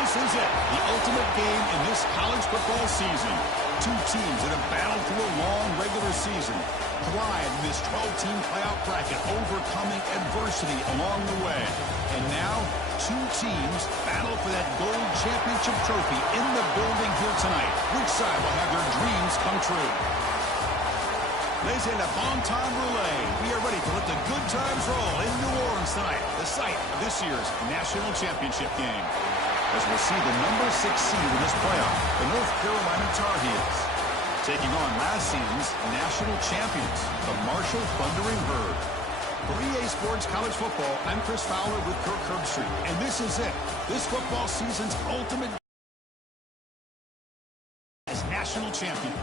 This is it, the ultimate game in this college football season. Two teams that have battled through a long regular season, thrive in this 12-team playoff bracket, overcoming adversity along the way. And now, two teams battle for that gold championship trophy in the building here tonight. Which side will have their dreams come true? Ladies and gentlemen, bon-time relay. We are ready to let the good times roll in New Orleans tonight, the site of this year's national championship game. As we'll see the number 6 seed in this playoff, the North Carolina Tar Heels, taking on last season's national champions, the Marshall Thundering Herd. For EA Sports College Football, I'm Chris Fowler with Kirk Herbstreit, and this is it, this football season's ultimate as national champion.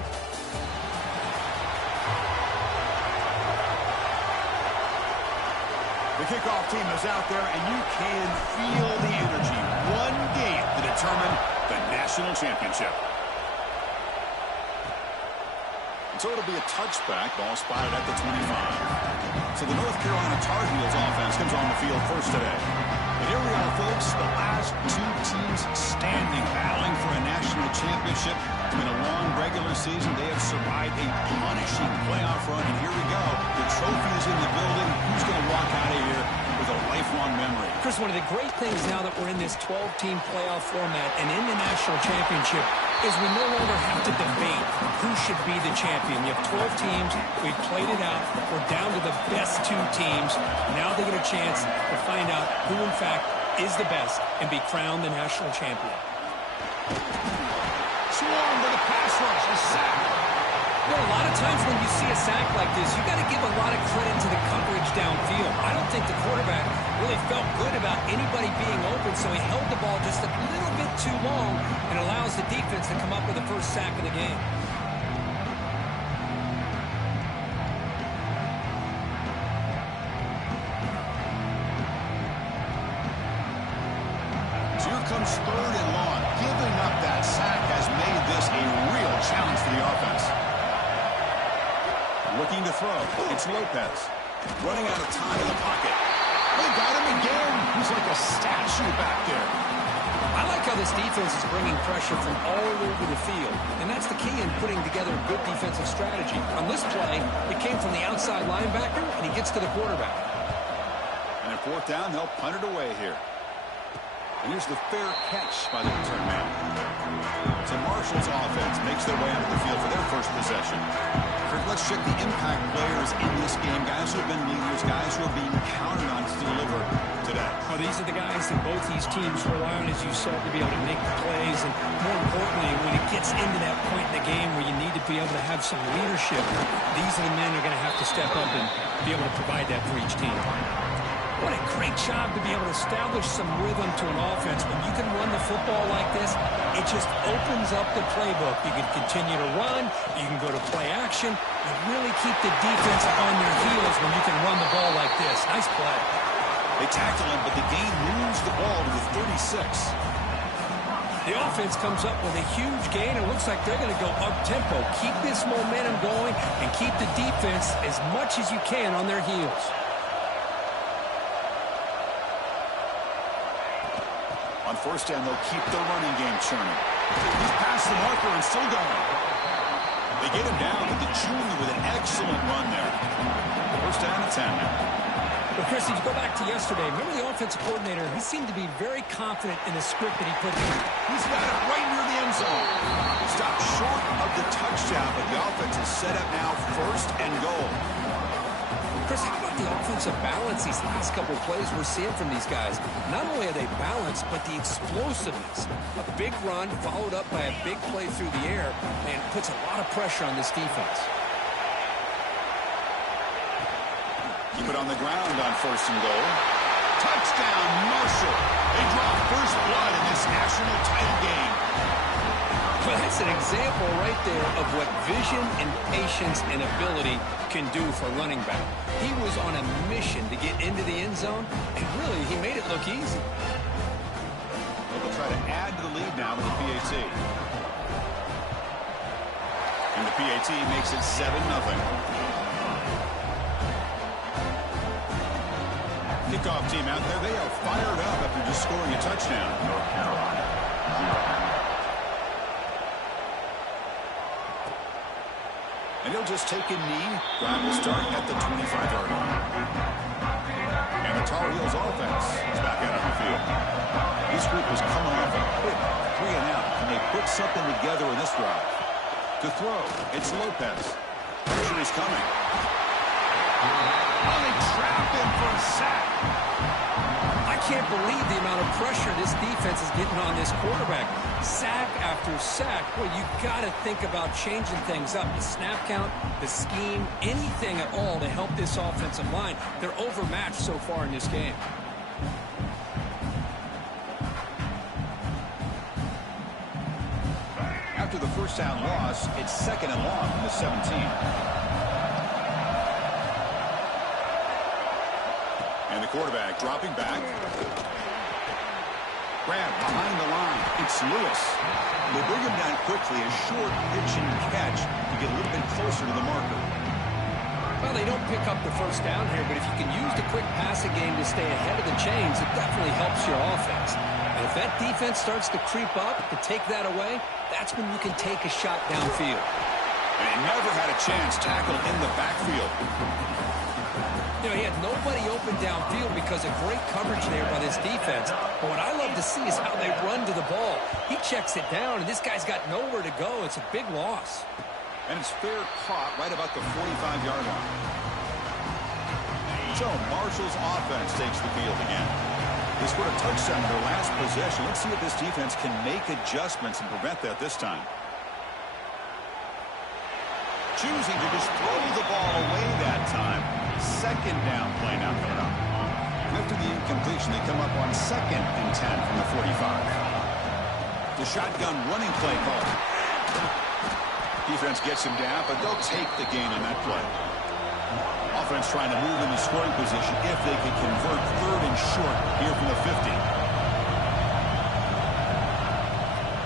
The kickoff team is out there, and you can feel the energy. One game to determine the national championship. So it'll be a touchback, ball spotted at the 25. So the North Carolina Tar Heels offense comes on the field first today. And here we are, folks, the last two teams standing, battling for a national championship. It's been a long regular season. They have survived a punishing playoff run, and here we go. The trophy is in the building. Who's going to walk out of here with a lifelong memory? Chris, one of the great things now that we're in this 12-team playoff format and in the national championship is we no longer have to debate who should be the champion. You have 12 teams. We've played it out. We're down to the best two teams. Now they get a chance to find out who, in fact, is the best and be crowned the national champion. Swarm with a pass rush, a sack. You know, a lot of times when you see a sack like this, you got to give a lot of credit to the coverage downfield. I don't think the quarterback really felt good about anybody being open, so he held the ball just a little bit too long and allows the defense to come up with the first sack of the game. So here comes 3rd and long. Giving up that sack has made this a real challenge for the offense. Looking to throw. It's Lopez. Running out of time in the pocket. They got him again. He's like a statue back there. I like how this defense is bringing pressure from all over the field, and that's the key in putting together a good defensive strategy. On this play, it came from the outside linebacker, and he gets to the quarterback. And at 4th down, they'll punt it away here. And here's the fair catch by the return man. So Marshall's offense makes their way out of the field for their first possession. Let's check the impact players in this game. Guys who have been leaders, guys who are being counted on to deliver today. Well, these are the guys that both these teams rely on, as you said, to be able to make the plays. And more importantly, when it gets into that point in the game where you need to be able to have some leadership, these are the men who are going to have to step up and be able to provide that for each team. What a great job to be able to establish some rhythm to an offense. When you can run the football like this, it just opens up the playbook. You can continue to run. You can go to play action. You really keep the defense on their heels when you can run the ball like this. Nice play. They tackle him, but the game moves the ball to the 36. The offense comes up with a huge gain. It looks like they're going to go up-tempo. Keep this momentum going and keep the defense as much as you can on their heels. On 1st down, they'll keep the running game churning. He's past the marker and still going. They get him down to the junior with an excellent run there. 1st down and 10 now. Well, Chris, if you go back to yesterday, remember the offensive coordinator, he seemed to be very confident in the script that he put in. He's got it right near the end zone. Stopped short of the touchdown, but the offense is set up now 1st and goal. Chris, how about the offensive balance these last couple of plays we're seeing from these guys? Not only are they balanced, but the explosiveness. A big run followed up by a big play through the air, and puts a lot of pressure on this defense. Keep it on the ground on 1st and goal. Touchdown, Marshall. They draw first blood in this national title game. Well, that's an example right there of what vision and patience and ability can do for running back. He was on a mission to get into the end zone, and really, he made it look easy. They'll try to add to the lead now with the PAT. And the PAT makes it 7-0. Kickoff team out there, they are fired up after just scoring a touchdown. North Carolina And he'll just take a knee. Drive will start at the 25-yard line. And the Tar Heels offense is back out on the field. This group is coming off a quick 3-and-out. Can they put something together in this drive? To throw, it's Lopez. Pressure is coming. Oh, they trap him for a sack. I can't believe the amount of pressure this defense is getting on this quarterback. Sack after sack. Well, you got to think about changing things up. The snap count, the scheme, anything at all to help this offensive line. They're overmatched so far in this game. After the first down loss, it's 2nd and long from the 17. And the quarterback dropping back. Grab behind the line. It's Lewis. They bring him down quickly. A short pitch and catch to get a little bit closer to the marker. Well, they don't pick up the first down here, but if you can use the quick passing game to stay ahead of the chains, it definitely helps your offense. And if that defense starts to creep up to take that away, that's when you can take a shot downfield. And he never had a chance tackled in the backfield. You know, he had nobody open downfield because of great coverage there by this defense. But what I love to see is how they run to the ball. He checks it down, and this guy's got nowhere to go. It's a big loss. And it's fair caught right about the 45-yard line. So Marshall's offense takes the field again. They scored a touchdown in their last possession. Let's see if this defense can make adjustments and prevent that this time. Choosing to just throw the ball away that time. 2nd down play now coming up. After the incompletion, they come up on 2nd and 10 from the 45. The shotgun running play call. Defense gets him down, but they'll take the gain on that play. Offense trying to move in the scoring position if they can convert 3rd and short here from the 50.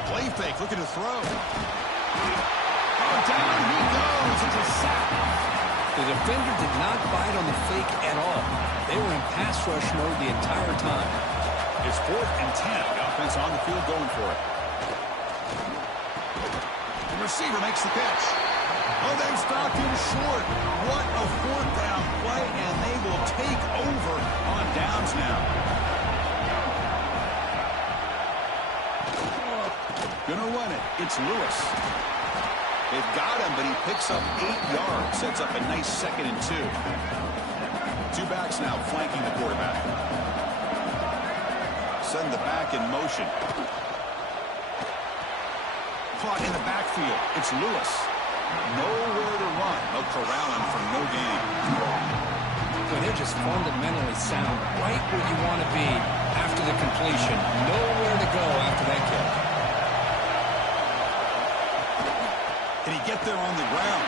Play fake, looking to throw. Oh, down he goes. It's a sack. The defender did not bite on the fake at all. They were in pass rush mode the entire time. It's 4th and 10. The offense on the field going for it. The receiver makes the catch. Oh, they stopped him short. What a 4th down play, and they will take over on downs now. Gonna run it. It's Lewis. They've got him, but he picks up 8 yards. Sets up a nice 2nd and 2. 2 backs now flanking the quarterback. Send the back in motion. Caught in the backfield. It's Lewis. Nowhere to run. They'll corral him for no gain. Well, they're just fundamentally sound. Right where you want to be after the completion. Nowhere to go after that kick. Can he get there on the ground?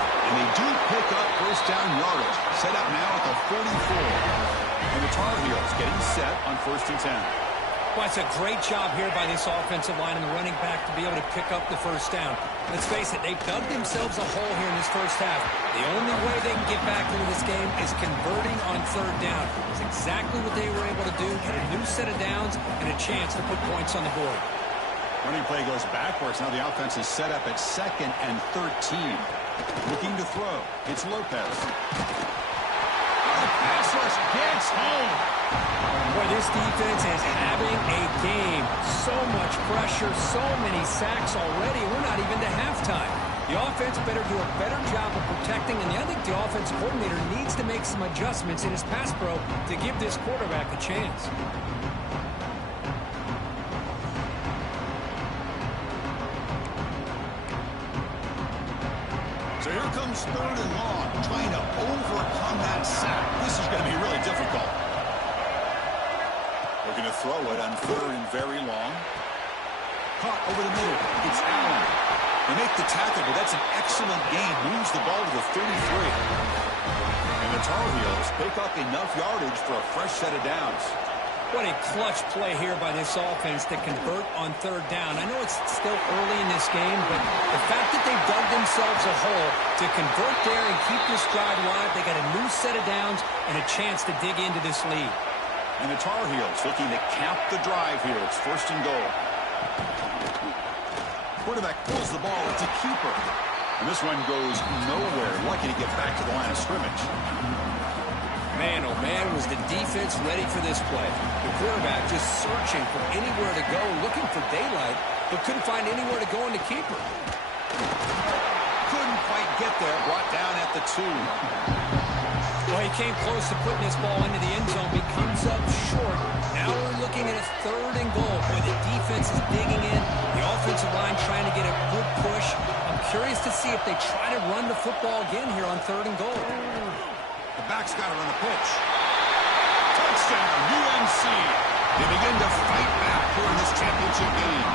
And they do pick up first down yardage. Set up now at the 44. And the Tar Heels getting set on 1st and 10. Well, it's a great job here by this offensive line and the running back to be able to pick up the first down. Let's face it, they've dug themselves a hole here in this first half. The only way they can get back into this game is converting on 3rd down. It's exactly what they were able to do. Get a new set of downs and a chance to put points on the board. Running play goes backwards. Now the offense is set up at 2nd and 13. Looking to throw. It's Lopez. Pass rush gets home. Boy, this defense is having a game. So much pressure, so many sacks already. We're not even to halftime. The offense better do a better job of protecting, and I think the offensive coordinator needs to make some adjustments in his pass pro to give this quarterback a chance. So here comes 3rd and long, trying to overcome that sack. This is going to be really difficult. Looking to throw it on 3rd and very long. Caught over the middle. It's Allen. They make the tackle, but that's an excellent gain. Moves the ball to the 33. And the Tar Heels pick up enough yardage for a fresh set of downs. What a clutch play here by this offense to convert on 3rd down. I know it's still early in this game, but the fact that they've dug themselves a hole to convert there and keep this drive alive, they got a new set of downs and a chance to dig into this lead. And the Tar Heels looking to cap the drive here. It's 1st and goal. Quarterback pulls the ball. It's a keeper. And this one goes nowhere. Lucky to get back to the line of scrimmage. Man, oh man, was the defense ready for this play. The quarterback just searching for anywhere to go, looking for daylight, but couldn't find anywhere to go in the keeper. Couldn't quite get there. Brought down at the 2. Well, he came close to putting this ball into the end zone. He comes up short. Now we're looking at a 3rd and goal. Boy, the defense is digging in. The offensive line trying to get a good push. I'm curious to see if they try to run the football again here on 3rd and goal. The back's got it on the pitch. Touchdown, UNC. They begin to fight back here in this championship game.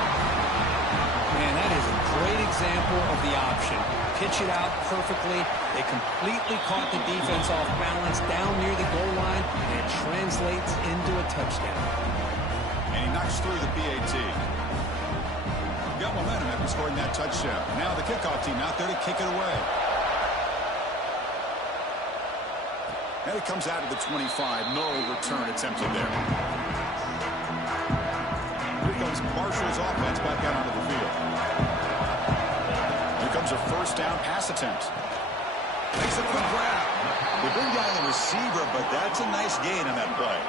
Man, that is a great example of the option. Pitch it out perfectly. They completely caught the defense off balance down near the goal line, and it translates into a touchdown. And he knocks through the PAT. Got momentum after scoring that touchdown. Now the kickoff team out there to kick it away. And it comes out of the 25. No return attempted there. Here comes Marshall's offense back out onto the field. Here comes a 1st down pass attempt. Makes a quick grab. They bring down the receiver, but that's a nice gain on that play.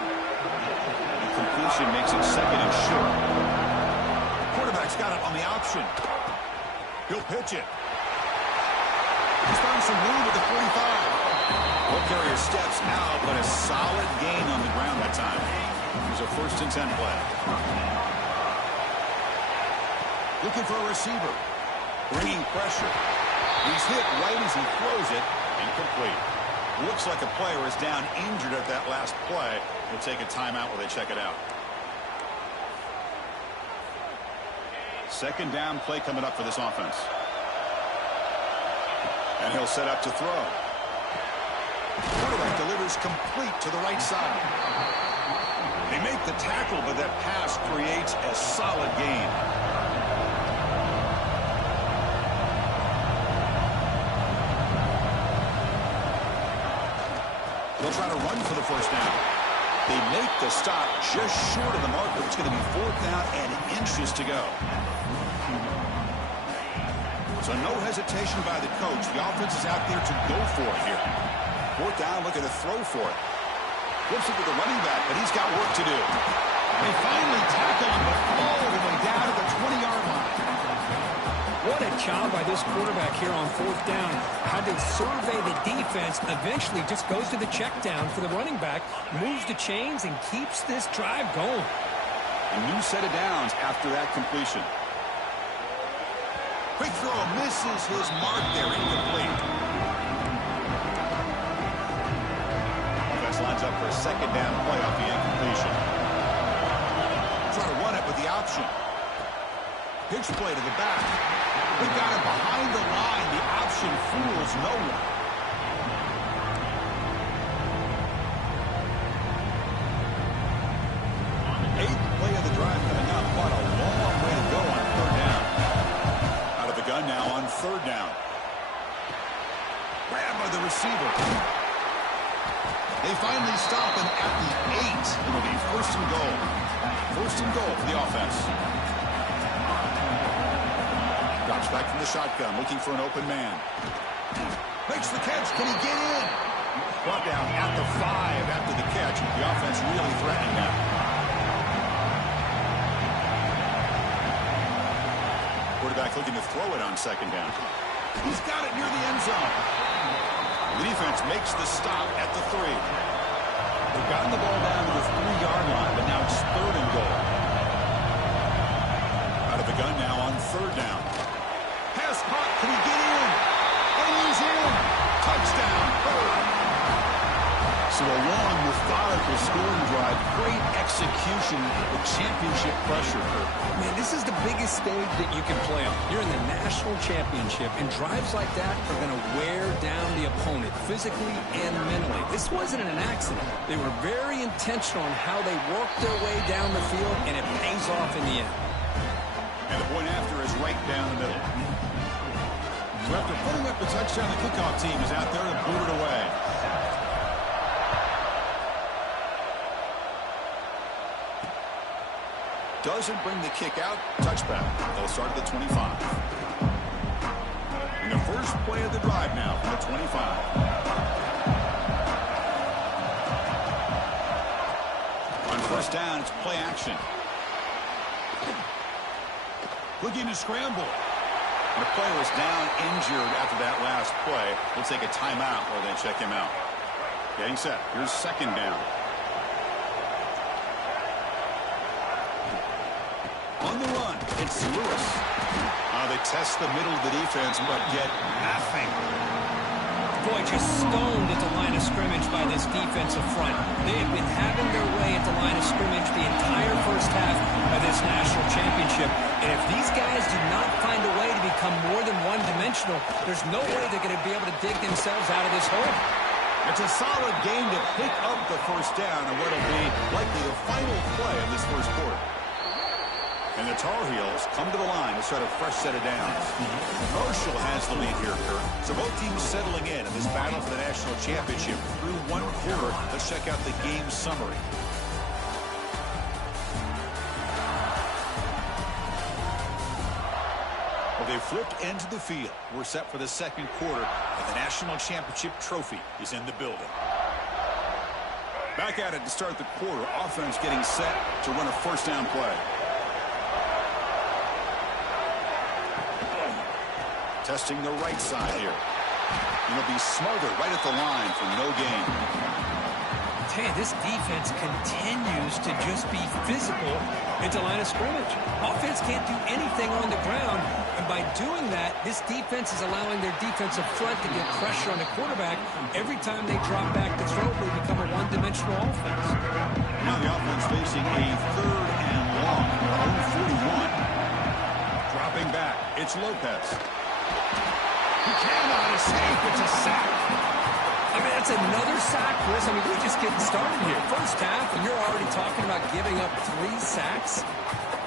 The completion makes it 2nd and short. Quarterback's got it on the option. He'll pitch it. He's found some room at the 45. Ball carrier steps out, but a solid gain on the ground that time. It was a 1st and 10 play. Looking for a receiver. Bringing pressure. He's hit right as he throws it. Incomplete. Looks like a player is down injured at that last play. We'll take a timeout while they check it out. 2nd down play coming up for this offense. And he'll set up to throw. Quarterback delivers complete to the right side. They make the tackle, but that pass creates a solid gain. They'll try to run for the 1st down. They make the stop just short of the marker. It's going to be 4th down and inches to go. So no hesitation by the coach. The offense is out there to go for it here. 4th down, looking to throw for it. Flips it to the running back, but he's got work to do. They finally tackle him, but all the way down to the 20-yard line. What a job by this quarterback here on 4th down. Had to survey the defense, eventually just goes to the check down for the running back, moves the chains, and keeps this drive going. A new set of downs after that completion. Quick throw, misses his mark there, incomplete. Offense lines up for a 2nd down play off the incompletion. Try to run it with the option. Pitch play to the back. They got it behind the line. The option fools no one. Eighth play of the drive coming up. What a long way to go on 3rd down. Out of the gun now on 3rd down. Grabbed by the receiver. They finally stop him at the 8. It'll be 1st and goal. 1st and goal for the offense. Drops back from the shotgun, looking for an open man. Makes the catch. Can he get in? Brought down at the 5 after the catch. The offense really threatening now. Quarterback looking to throw it on 2nd down. He's got it near the end zone. The defense makes the stop at the 3. They've gotten the ball down to the 3-yard line, but now it's 3rd and goal. Out of the gun now on 3rd down. Pass caught. Can he get in? And he's in. Touchdown. So a long, methodical scoring drive. Great execution with championship pressure. Man, this is the biggest stage that you can play on. You're in the national championship, and drives like that are going to wear down the opponent physically and mentally. This wasn't an accident. They were very intentional on how they worked their way down the field, and it pays off in the end. And the point after is right down the middle. So after putting up the touchdown, the kickoff team is out there to boot it away. Doesn't bring the kick out. Touchback. They'll start at the 25. And the first play of the drive now from the 25. On first down, it's play action. Looking to scramble. The player was down injured after that last play. We'll take a timeout while they check him out. Getting set. Here's second down. On the run, it's Lewis. They test the middle of the defense, but get nothing. Boy, just stoned at the line of scrimmage by this defensive front. They have been having their way at the line of scrimmage the entire first half of this national championship. And if these guys do not find a way to become more than one-dimensional, there's no way they're going to be able to dig themselves out of this hole. It's a solid game to pick up the first down and what will be likely the final play of this first quarter. And the Tar Heels come to the line to start a fresh set of downs. Marshall has the lead here, Kurt. So both teams settling in this battle for the national championship through one quarter. Let's check out the game summary. Well, they flipped into the field. We're set for the second quarter, and the national championship trophy is in the building. Back at it to start the quarter. Offense getting set to run a first down play. Testing the right side here. He'll be smothered right at the line for no gain. Man, this defense continues to just be physical at the line of scrimmage. Offense can't do anything on the ground, and by doing that, this defense is allowing their defensive front to get pressure on the quarterback. Every time they drop back to throw, they become a one-dimensional offense. Now the offense facing a third and long, their own 41. Dropping back, it's Lopez. He cannot escape. It's a sack. I mean, that's another sack, Chris. I mean, we're just getting started here. First half, and you're already talking about giving up 3 sacks.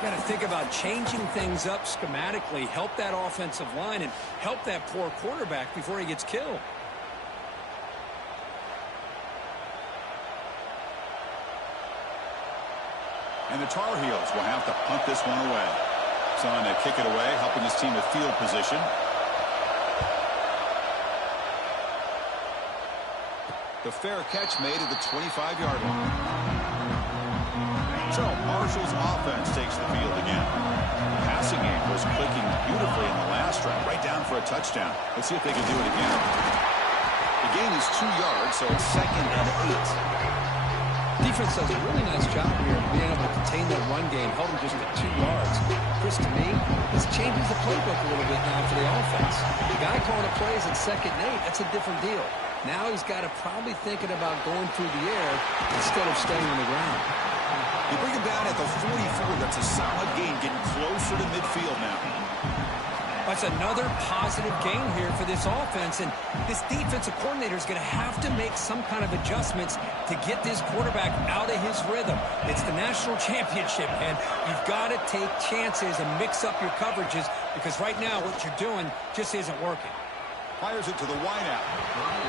Got to think about changing things up schematically, help that offensive line, and help that poor quarterback before he gets killed. And the Tar Heels will have to punt this one away. So on to kick it away, helping his team with field position. The fair catch made at the 25-yard line. So Marshall's offense takes the field again. The passing game was clicking beautifully in the last drive, right down for a touchdown. Let's see if they can do it again. The gain is 2 yards, so it's second and 8. Defense does a really nice job here of being able to contain that run game, held them just at 2 yards. Chris, to me, this changes the playbook a little bit now for the offense. The guy calling the plays at second and 8, that's a different deal. Now he's got to probably thinking about going through the air instead of staying on the ground. You bring him down at the 44. That's a solid gain, getting closer to midfield now. That's another positive gain here for this offense, and this defensive coordinator is going to have to make some kind of adjustments to get this quarterback out of his rhythm. It's the national championship, and you've got to take chances and mix up your coverages because right now what you're doing just isn't working. Fires it to the wideout.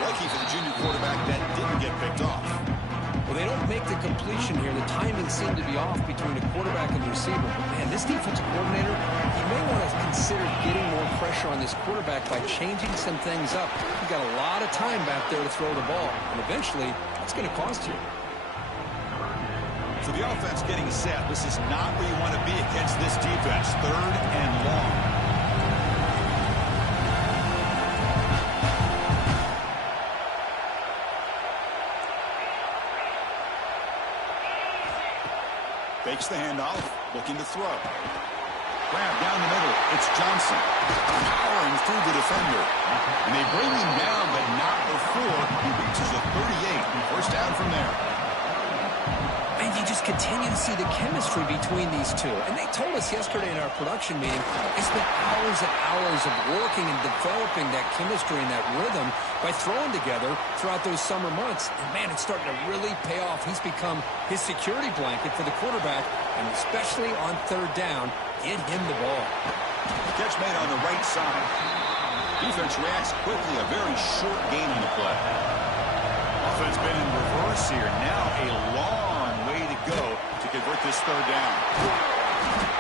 Lucky for the junior quarterback that didn't get picked off. Well, they don't make the completion here. The timing seemed to be off between the quarterback and the receiver. But, man, this defensive coordinator, he may want to consider getting more pressure on this quarterback by changing some things up. He's got a lot of time back there to throw the ball, and eventually that's going to cost you. So the offense getting set. This is not where you want to be against this defense. Third and long. Fakes the handoff, looking to throw. Grab down the middle, it's Johnson. Powering through the defender. And they bring him down, but not before he reaches the 38. First down from there. And you just continue to see the chemistry between these two. And they told us yesterday in our production meeting, they spent hours and hours of working and developing that chemistry and that rhythm by throwing together throughout those summer months. And, man, it's starting to really pay off. He's become his security blanket for the quarterback, and especially on third down, get him the ball. The catch made on the right side. Defense reacts quickly, a very short gain on the play. Offense been in reverse here. Now a long way to go to convert this third down.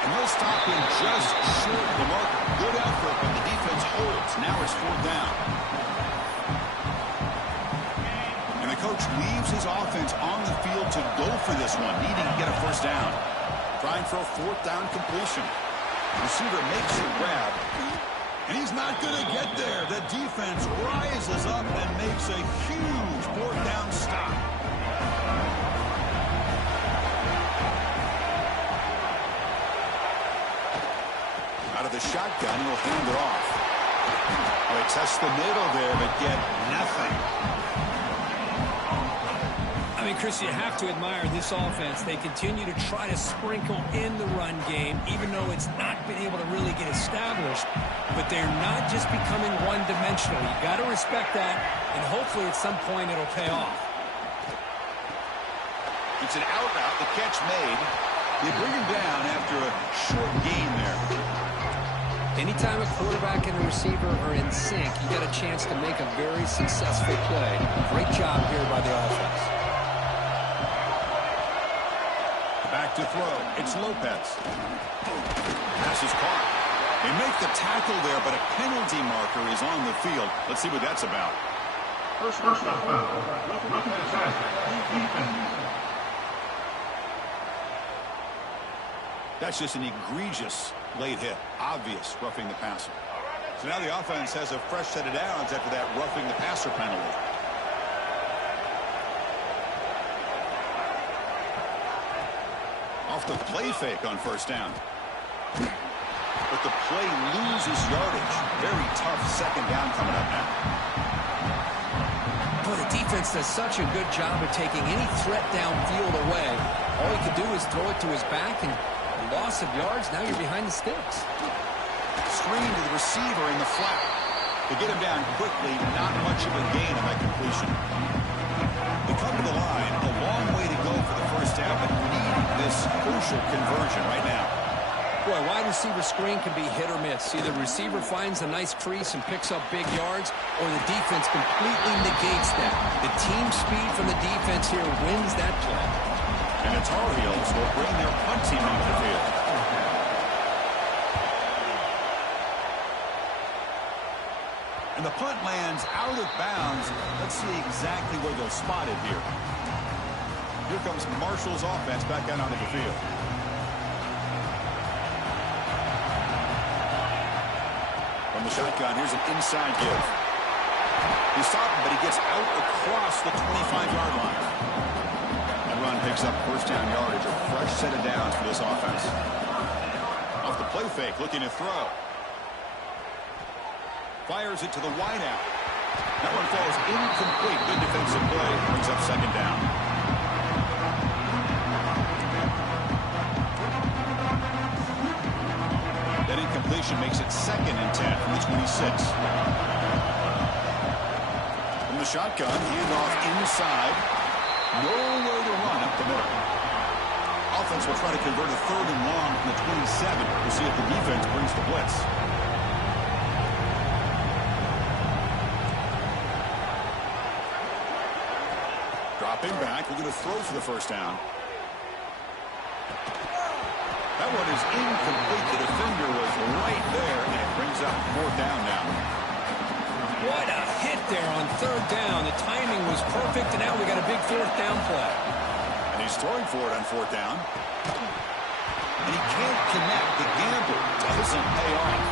And he'll stop him just short of the marker. Good effort, but the defense holds. Now it's 4th down. And the coach leaves his offense on the field to go for this one, needing to get a 1st down. Trying for a 4th down completion. Receiver makes a grab. And he's not going to get there. The defense rises up and makes a huge 4th down stop. Out of the shotgun, he'll hand it off. They test the middle there, but get nothing. I mean, Chris, you have to admire this offense. They continue to try to sprinkle in the run game, even though it's not been able to really get established. But they're not just becoming one-dimensional. You got to respect that, and hopefully at some point it'll pay off. It's an out route, the catch made. They bring him down after a short gain there. Anytime a quarterback and a receiver are in sync, you got a chance to make a very successful play. Great job here by the offense. Back to throw. It's Lopez. Pass is caught. They make the tackle there, but a penalty marker is on the field. Let's see what that's about. First up, That's just an egregious late hit. Obvious roughing the passer. So now the offense has a fresh set of downs after that roughing the passer penalty. Off the play fake on 1st down. But the play loses yardage. Very tough 2nd down coming up now. Boy, the defense does such a good job of taking any threat downfield away. All he could do is throw it to his back, and loss of yards, now you're behind the sticks. Screen to the receiver in the flat. To get him down quickly, not much of a gain on that completion. They come to the line, a long way to go for the 1st down, but need this crucial conversion right now. Boy, wide receiver screen can be hit or miss. Either the receiver finds a nice crease and picks up big yards, or the defense completely negates that. The team speed from the defense here wins that play. And the Tar Heels will bring their punt team onto the field. And the punt lands out of bounds. Let's see exactly where they'll spot it here. Here comes Marshall's offense back out onto the field. From the shotgun, here's an inside give. He's stopping, but he gets out across the 25-yard line. Run picks up 1st down yardage, a fresh set of downs for this offense. Off the play fake, looking to throw. Fires it to the wideout. That one falls incomplete. Good defensive play, brings up 2nd down. That incompletion makes it 2nd and 10 from the 26. From the shotgun, handoff inside. Nowhere to run up the middle. Offense will try to convert a 3rd and long from the 27. We'll see if the defense brings the blitz. Dropping back, we're going to throw for the 1st down. That one is incomplete. The defender was right there, and it brings up 4th down now. What a hit there on 3rd down. The timing was perfect, and now we got a big 4th down play. And he's throwing for it on 4th down. And he can't connect. The gamble doesn't pay off.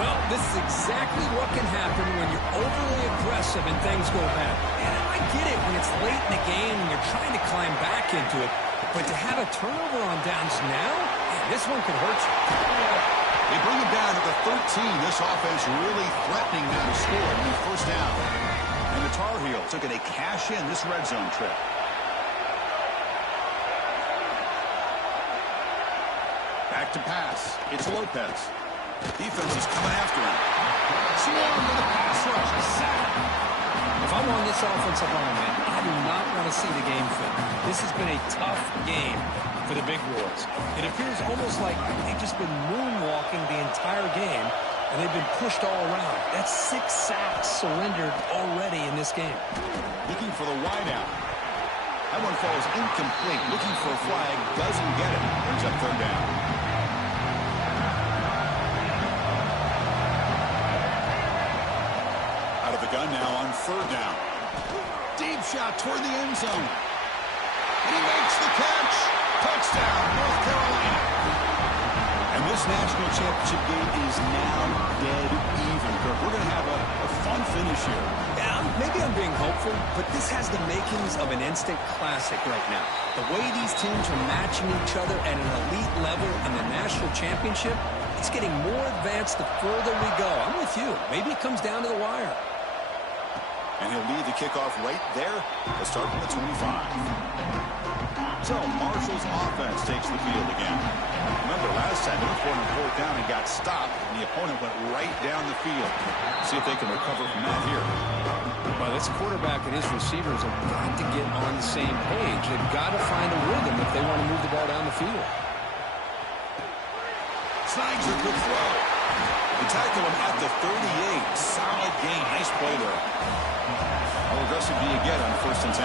Well, this is exactly what can happen when you're overly aggressive and things go bad. And I get it when it's late in the game and you're trying to climb back into it. But to have a turnover on downs now, man, this one could hurt you. They bring him down to the 13. This offense really threatening now to score on the 1st down. And the Tar Heels are going to cash in this red zone trip. Back to pass. It's Lopez. Defense is coming after him. Swarm with a pass rush. Sack. If I'm on this offensive line, man, I do not want to see the game flip. This has been a tough game for the big boys. It appears almost like they've just been moonwalking the entire game, and they've been pushed all around. That's 6 sacks surrendered already in this game. Looking for the wideout. That one falls incomplete. Looking for a flag. Doesn't get it. Brings up 3rd down. gun now on third down. Deep shot toward the end zone. And he makes the catch. Touchdown, North Carolina. And this national championship game is now dead even, Kirk. We're going to have a fun finish here. Yeah, maybe I'm being hopeful, but this has the makings of an instant classic right now. The way these teams are matching each other at an elite level in the national championship, it's getting more advanced the further we go. I'm with you. Maybe it comes down to the wire. And he'll lead the kickoff right there. Let's start from the 25. So Marshall's offense takes the field again. Remember, last time they were on fourth down and got stopped, and the opponent went right down the field. See if they can recover from that here. Well, this quarterback and his receivers have got to get on the same page. They've got to find a rhythm if they want to move the ball down the field. Snides a good throw. They tackle him at the 38. Solid gain. Nice play there. How aggressive do you get on first and 10?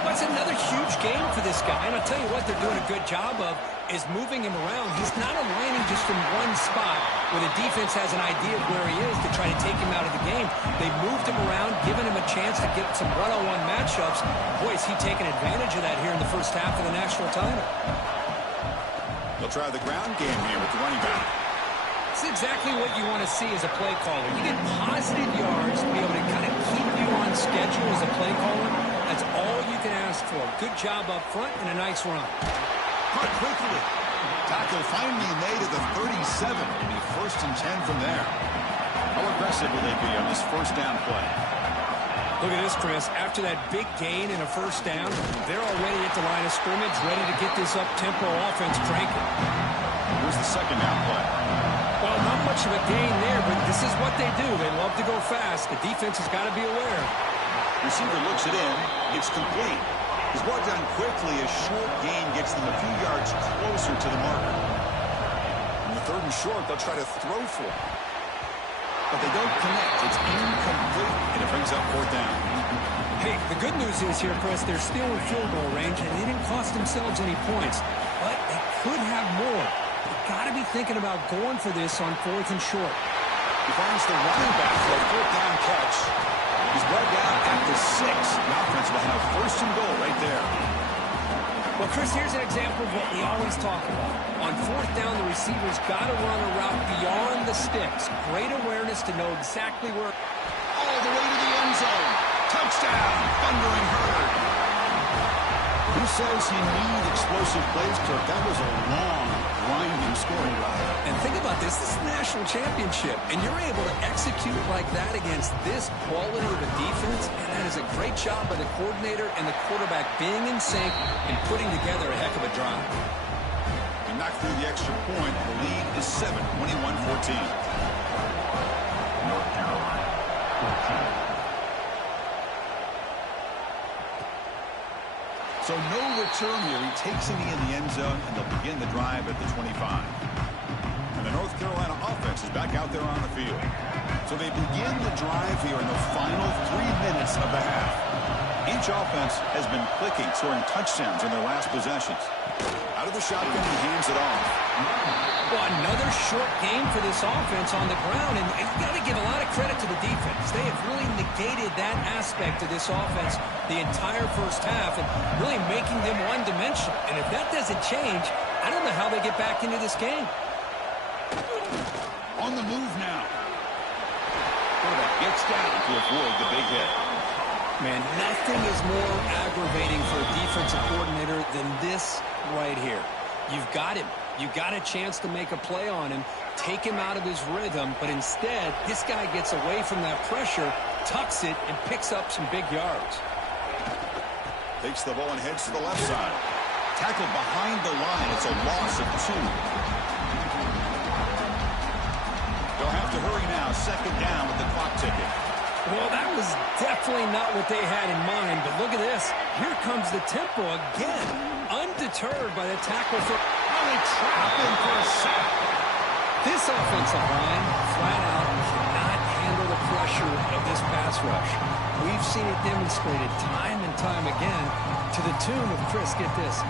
That's another huge game for this guy. And I'll tell you what they're doing a good job of is moving him around. He's not aligning just in one spot where the defense has an idea of where he is to try to take him out of the game. They've moved him around, given him a chance to get some one-on-one matchups. Boy, is he taking advantage of that here in the first half of the national title. They'll try the ground game here with the running back. It's exactly what you want to see as a play caller. You get positive yards to be able to kind of keep you on schedule as a play caller. That's all you can ask for. Good job up front and a nice run. Caught quickly. Tackle finally made at the 37. It'll be first and 10 from there. How aggressive will they be on this first down play? Look at this, Chris. After that big gain and a first down, they're already at the line of scrimmage, ready to get this up-tempo offense cranking. Here's the second down play. Well, not much of a gain there, but this is what they do. They love to go fast. The defense has got to be aware. Receiver looks it in. It's complete. He's brought down quickly. A short gain gets them a few yards closer to the marker. On the third and short, they'll try to throw for it. But they don't connect. It's incomplete, and it brings up fourth down. Hey, the good news is here, Chris, they're still in field goal range, and they didn't cost themselves any points. But they could have more. They've got to be thinking about going for this on fourth and short. He finds the running back for a fourth down catch. He's brought down at the 6. The offense will have first and goal right there. Well, Chris, here's an example of what we always talk about. On fourth down, the receiver's got to run a route beyond the sticks. Great awareness to know exactly where. All the way to the end zone. Touchdown, thundering herd. Who says you need explosive plays, Kirk? That was a long, grinding scoring drive. And think about this. This is the national championship, and you're able to execute like that against this quality of a defense, and that is a great job by the coordinator and the quarterback being in sync and putting together a heck of a drive. He knocked through the extra point. The lead is 7, 21-14. North Carolina, 14. So no return here. He takes it in the end zone, and they'll begin the drive at the 25. And the North Carolina offense is back out there on the field. So they begin the drive here in the final 3 minutes of the half. Each offense has been clicking, scoring touchdowns in their last possessions. Out of the shotgun, he hands it off. Well, another short game for this offense on the ground, and you've got to give a lot of credit to the defense. They have really negated that aspect of this offense the entire first half and really making them one-dimensional. And if that doesn't change, I don't know how they get back into this game. On the move now. Quarterback gets down to avoid the big hit. Man, nothing is more aggravating for a defensive coordinator than this right here. You've got him. You got a chance to make a play on him, take him out of his rhythm, but instead, this guy gets away from that pressure, tucks it, and picks up some big yards. Takes the ball and heads to the left side. Tackled behind the line. It's a loss of 2. They'll have to hurry now. Second down with the clock ticking. Well, that was definitely not what they had in mind, but look at this. Here comes the tempo again. Undeterred by the tackle for... They trap him for a sack. This offensive line, flat out, cannot handle the pressure of this pass rush. We've seen it demonstrated time and time again to the tune of, Chris, get this,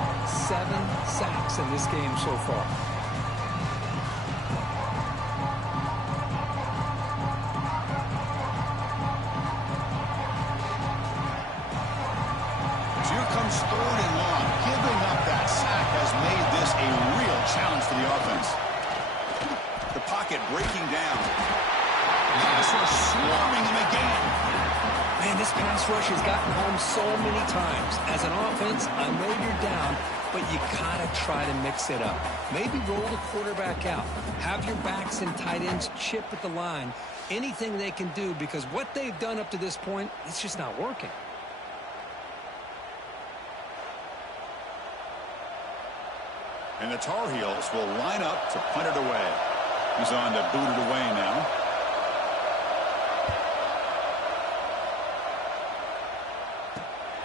7 sacks in this game so far. So here comes 3rd and long. Giving up that sack has made this a real challenge for the offense. The pocket breaking down. Pass rush swarming him again. Man, this pass rush has gotten home so many times. As an offense, I know you're down, but you gotta try to mix it up. Maybe roll the quarterback out. Have your backs and tight ends chip at the line. Anything they can do, because what they've done up to this point, it's just not working. And the Tar Heels will line up to punt it away. He's on to boot it away now.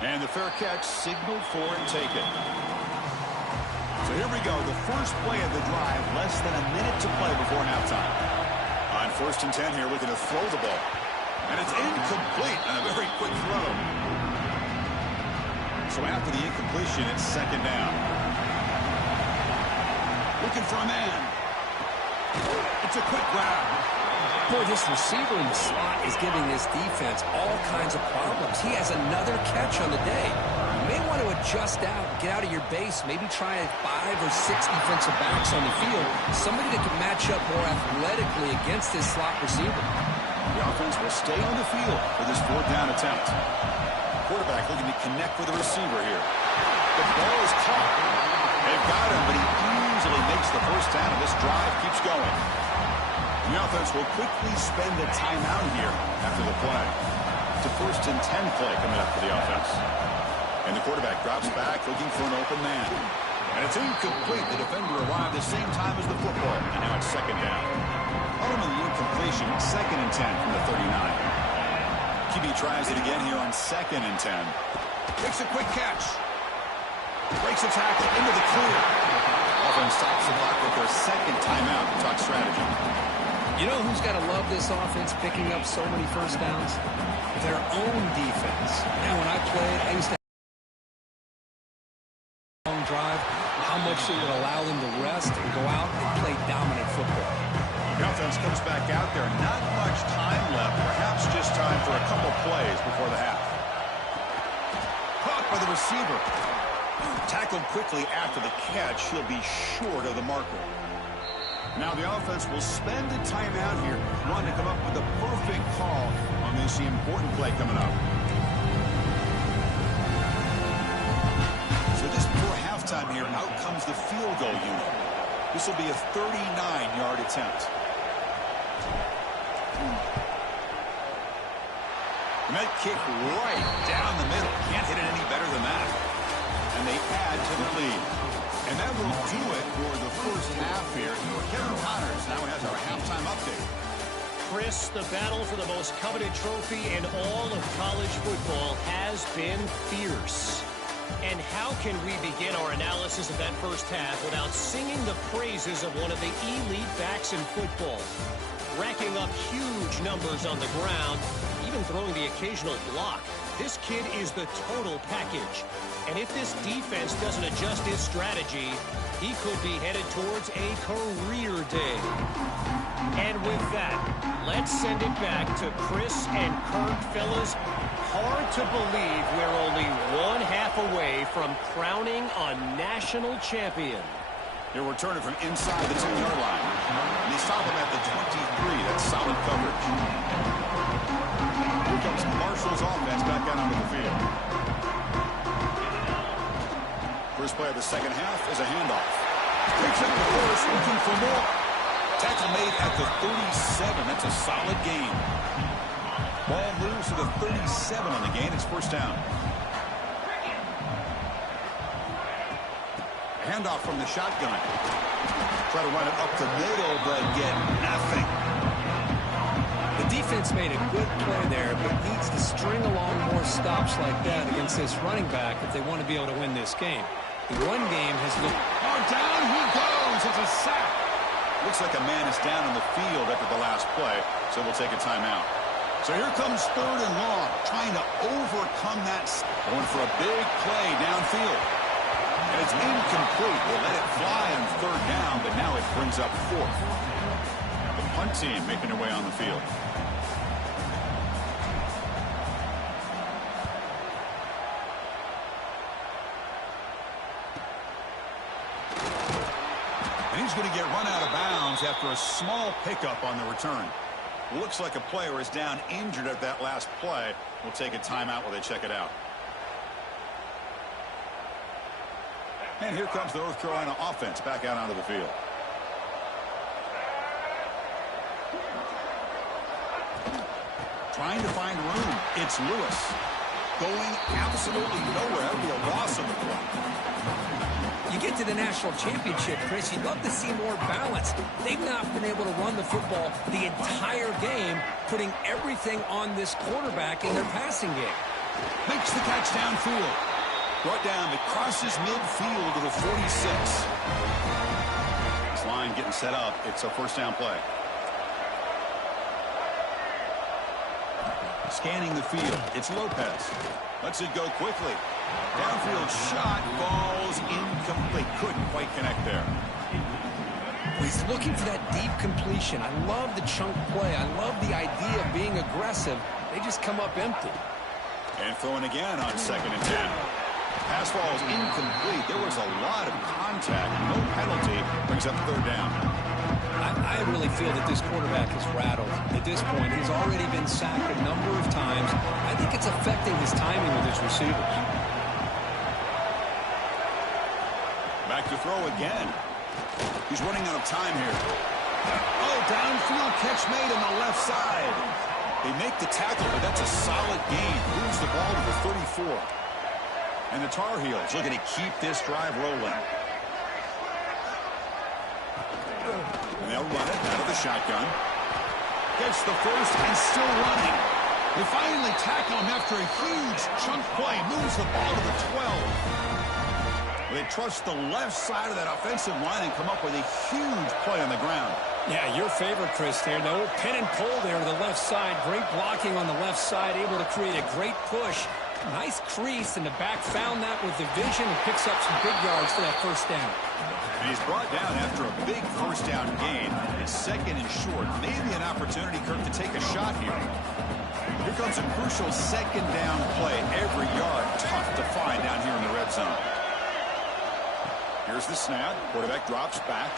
And the fair catch signaled for and taken. So here we go. The first play of the drive. Less than a minute to play before halftime. On 1st and 10 here, looking to throw the ball. And it's incomplete on a very quick throw. So after the incompletion, it's 2nd down. Looking for a man. It's a quick grab. Boy, this receiver in the slot is giving this defense all kinds of problems. He has another catch on the day. You may want to adjust out, get out of your base, maybe try 5 or 6 defensive backs on the field, somebody that can match up more athletically against this slot receiver. The offense will stay on the field for this 4th down attempt. Quarterback looking to connect with the receiver here. The ball is caught. They've got him, but he easily makes the 1st down, and this drive keeps going. The offense will quickly spend a timeout here after the play. It's a 1st and 10 play coming up for the offense. And the quarterback drops back looking for an open man. And it's incomplete. The defender arrived the same time as the football. And now it's 2nd down. Following the incompletion, 2nd and 10 from the 39. QB tries it again here on 2nd and 10. Makes a quick catch. Breaks a tackle into the clear. Offense stops the clock with their 2nd timeout to talk strategy. You know who's got to love this offense picking up so many 1st downs? Their own defense. Man, when I played, I used to have a long drive, how much it would allow them to rest and go out and play dominant football. The offense comes back out there. Not much time left. Perhaps just time for a couple plays before the half. Caught by the receiver. Tackled quickly after the catch. He'll be short of the marker. Now the offense will spend a timeout here, wanting to come up with the perfect call on this important play coming up. So just before halftime here, out comes the field goal unit. This will be a 39-yard attempt. And that kick right down the middle. Can't hit it any better than that. And they add to the lead. And that will do it for the 1st half here. Kevin Connors now has our halftime update. Chris, the battle for the most coveted trophy in all of college football has been fierce. And how can we begin our analysis of that 1st half without singing the praises of one of the elite backs in football? Racking up huge numbers on the ground, even throwing the occasional block. This kid is the total package. And if this defense doesn't adjust his strategy, he could be headed towards a career day. And with that, let's send it back to Chris and Kurt. Fellas, hard to believe we're only 1/2 away from crowning a national champion. He'll return it from inside the 10-yard line. And they stop him at the 23. That's solid coverage. Here comes Marshall's offense back out onto the field. First play of the 2nd half is a handoff. Takes up the first, looking for more. Tackle made at the 37. That's a solid gain. Ball moves to the 37 on the gain. It's 1st down. Handoff from the shotgun. Try to run it up the middle, but get nothing. The defense made a good play there, but needs to string along more stops like that against this running back if they want to be able to win this game. The run game has looked... Oh, down he goes. It's a sack. Looks like a man is down on the field after the last play, so we'll take a timeout. So here comes 3rd and long, trying to overcome that. Going for a big play downfield. And it's incomplete. They let it fly on 3rd down, but now it brings up 4th. The punt team making their way on the field. He's going to get run out of bounds after a small pickup on the return. Looks like a player is down injured at that last play. We'll take a timeout while they check it out. And here comes the North Carolina offense back out onto the field. Trying to find room. It's Lewis. Going absolutely nowhere. That would be a loss of the play. You get to the national championship, Chris, you'd love to see more balance. They've not been able to run the football the entire game, putting everything on this quarterback in their passing game. Makes the catch downfield. Brought down. It crosses midfield to the 46. This line getting set up. It's a first down play. Scanning the field. It's Lopez. Lets it go quickly. Downfield shot falls incomplete. Couldn't quite connect there. He's looking for that deep completion. I love the chunk play. I love the idea of being aggressive. They just come up empty. And throwing again on 2nd and 10. Pass falls incomplete. There was a lot of contact. No penalty. Brings up 3rd down. I really feel that this quarterback is rattled. At this point, he's already been sacked a number of times. I think it's affecting his timing with his receivers. Back to throw again. He's running out of time here. Oh, downfield catch made on the left side. They make the tackle, but that's a solid gain. Moves the ball to the 34. And the Tar Heels looking to keep this drive rolling. And they'll run it out of the shotgun. Gets the first and still running. They finally tackle him after a huge chunk play. Moves the ball to the 12. They trust the left side of that offensive line and come up with a huge play on the ground. Yeah, your favorite, Chris, there. The old pin and pull there to the left side. Great blocking on the left side. Able to create a great push. Nice crease, and the back found that with the vision and picks up some big yards for that first down. And he's brought down after a big first down gain. It's 2nd and short. Maybe an opportunity, Kirk, to take a shot here. Here comes a crucial 2nd down play. Every yard tough to find down here in the red zone. Here's the snap. Quarterback drops back.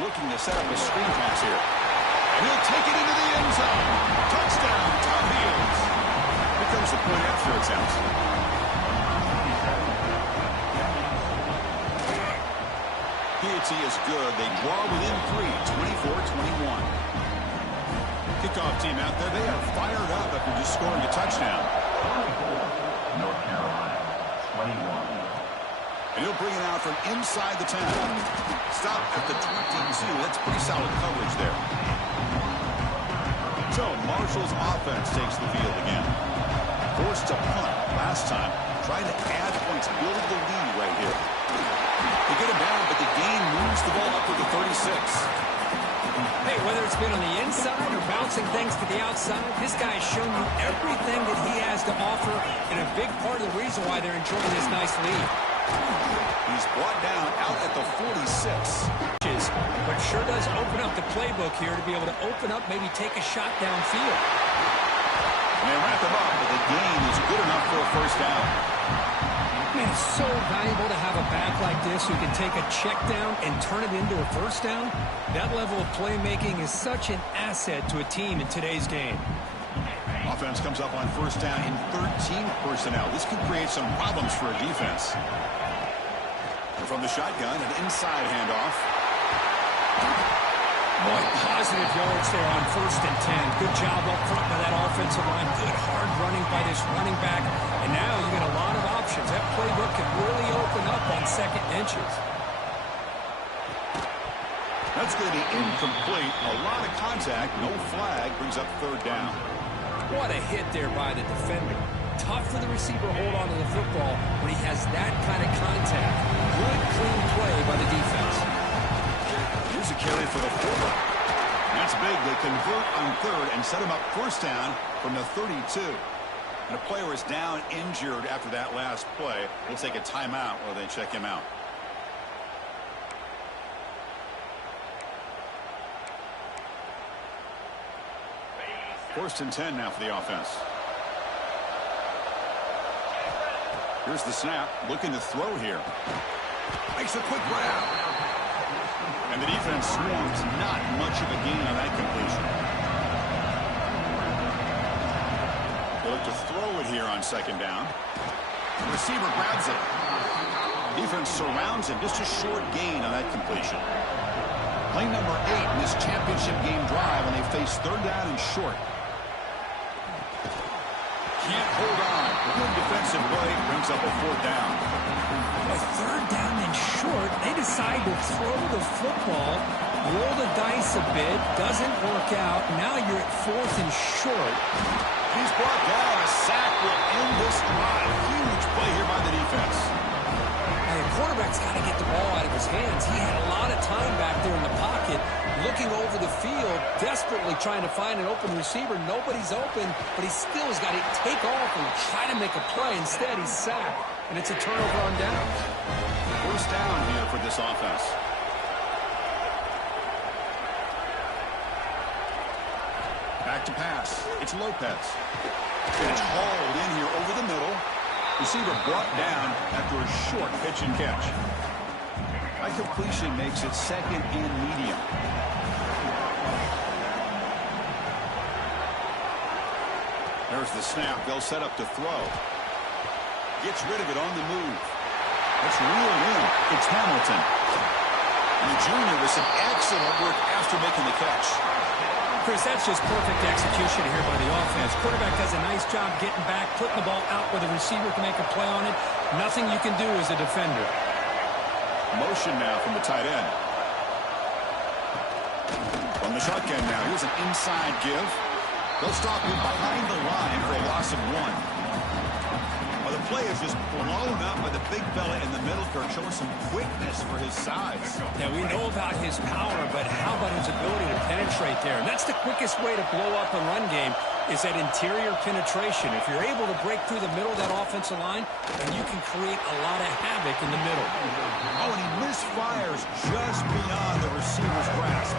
Looking to set up a screen pass here. And he'll take it into the end zone. Touchdown, Tar Heels. Here comes the point after attempt. Piety is good. They draw within 3, 24-21. Kickoff team out there. They are fired up after just scoring a touchdown. North Carolina, 21. And he'll bring it out from inside the 10. Stop at the 22. That's pretty solid coverage there. So Marshall's offense takes the field again. Forced to punt last time. Trying to add points, build the lead right here. They get him down, but the gain moves the ball up to the 36. Hey, whether it's been on the inside or bouncing things to the outside, this guy has shown you everything that he has to offer, and a big part of the reason why they're enjoying this nice lead. He's brought down out at the 46. But sure does open up the playbook here to be able to open up, maybe take a shot downfield. And they wrap him up, but the gain is good enough for a first down. Man, it's so valuable to have a back like this who can take a check down and turn it into a first down. That level of playmaking is such an asset to a team in today's game. Offense comes up on first down in 13 personnel. This could create some problems for a defense. From the shotgun, an inside handoff. Boy, positive yards there on 1st and 10. Good job up front by that offensive line. Good hard running by this running back. And now you get a lot of options. That playbook can really open up on 2nd and inches. That's going to be incomplete. A lot of contact. No flag. Brings up 3rd down. What a hit there by the defender. Tough for the receiver to hold on to the football when he has that kind of contact. Good, clean play by the defense. Here's a carry for the fullback. That's big. They convert on 3rd and set him up first down from the 32. And a player is down injured after that last play. We'll take a timeout while they check him out. First and 10 now for the offense. Here's the snap. Looking to throw here. Makes a quick grab. And the defense swarms not much of a gain on that completion. They look to throw it here on second down. The receiver grabs it. Defense surrounds him. Just a short gain on that completion. Play number 8 in this championship game drive when they face third down and short. Can't hold on. Good defensive play brings up a fourth down. A third down and short. They decide to throw the football, roll the dice a bit, doesn't work out. Now you're at fourth and short. He's brought down. A sack will end this drive. Huge play here by the defense. And the quarterback's got to get the ball out of his hands. He had a lot of time back there in the pocket, looking over the field, desperately trying to find an open receiver. Nobody's open, but he still has got to take off and try to make a play. Instead, he's sacked, and it's a turnover on downs. First down here for this offense. Back to pass. It's Lopez. And it's hauled in here over the middle. Receiver brought down after a short pitch and catch. That completion makes it second and medium. There's the snap. They'll set up to throw. Gets rid of it on the move. It's reeled in. It's Hamilton. And the junior with some excellent work after making the catch. Chris, that's just perfect execution here by the offense. Quarterback does a nice job getting back, putting the ball out where the receiver can make a play on it. Nothing you can do as a defender. Motion now from the tight end. On the shotgun now. Here's an inside give. They'll stop him behind the line for a loss of 1. Well, the play is just blown up by the big fella in the middle, Kirk, showing some quickness for his size. Yeah, we know about his power, but how about his ability to penetrate there? And that's the quickest way to blow up a run game, is that interior penetration. If you're able to break through the middle of that offensive line, then you can create a lot of havoc in the middle. Oh, and he misfires just beyond the receiver's grasp.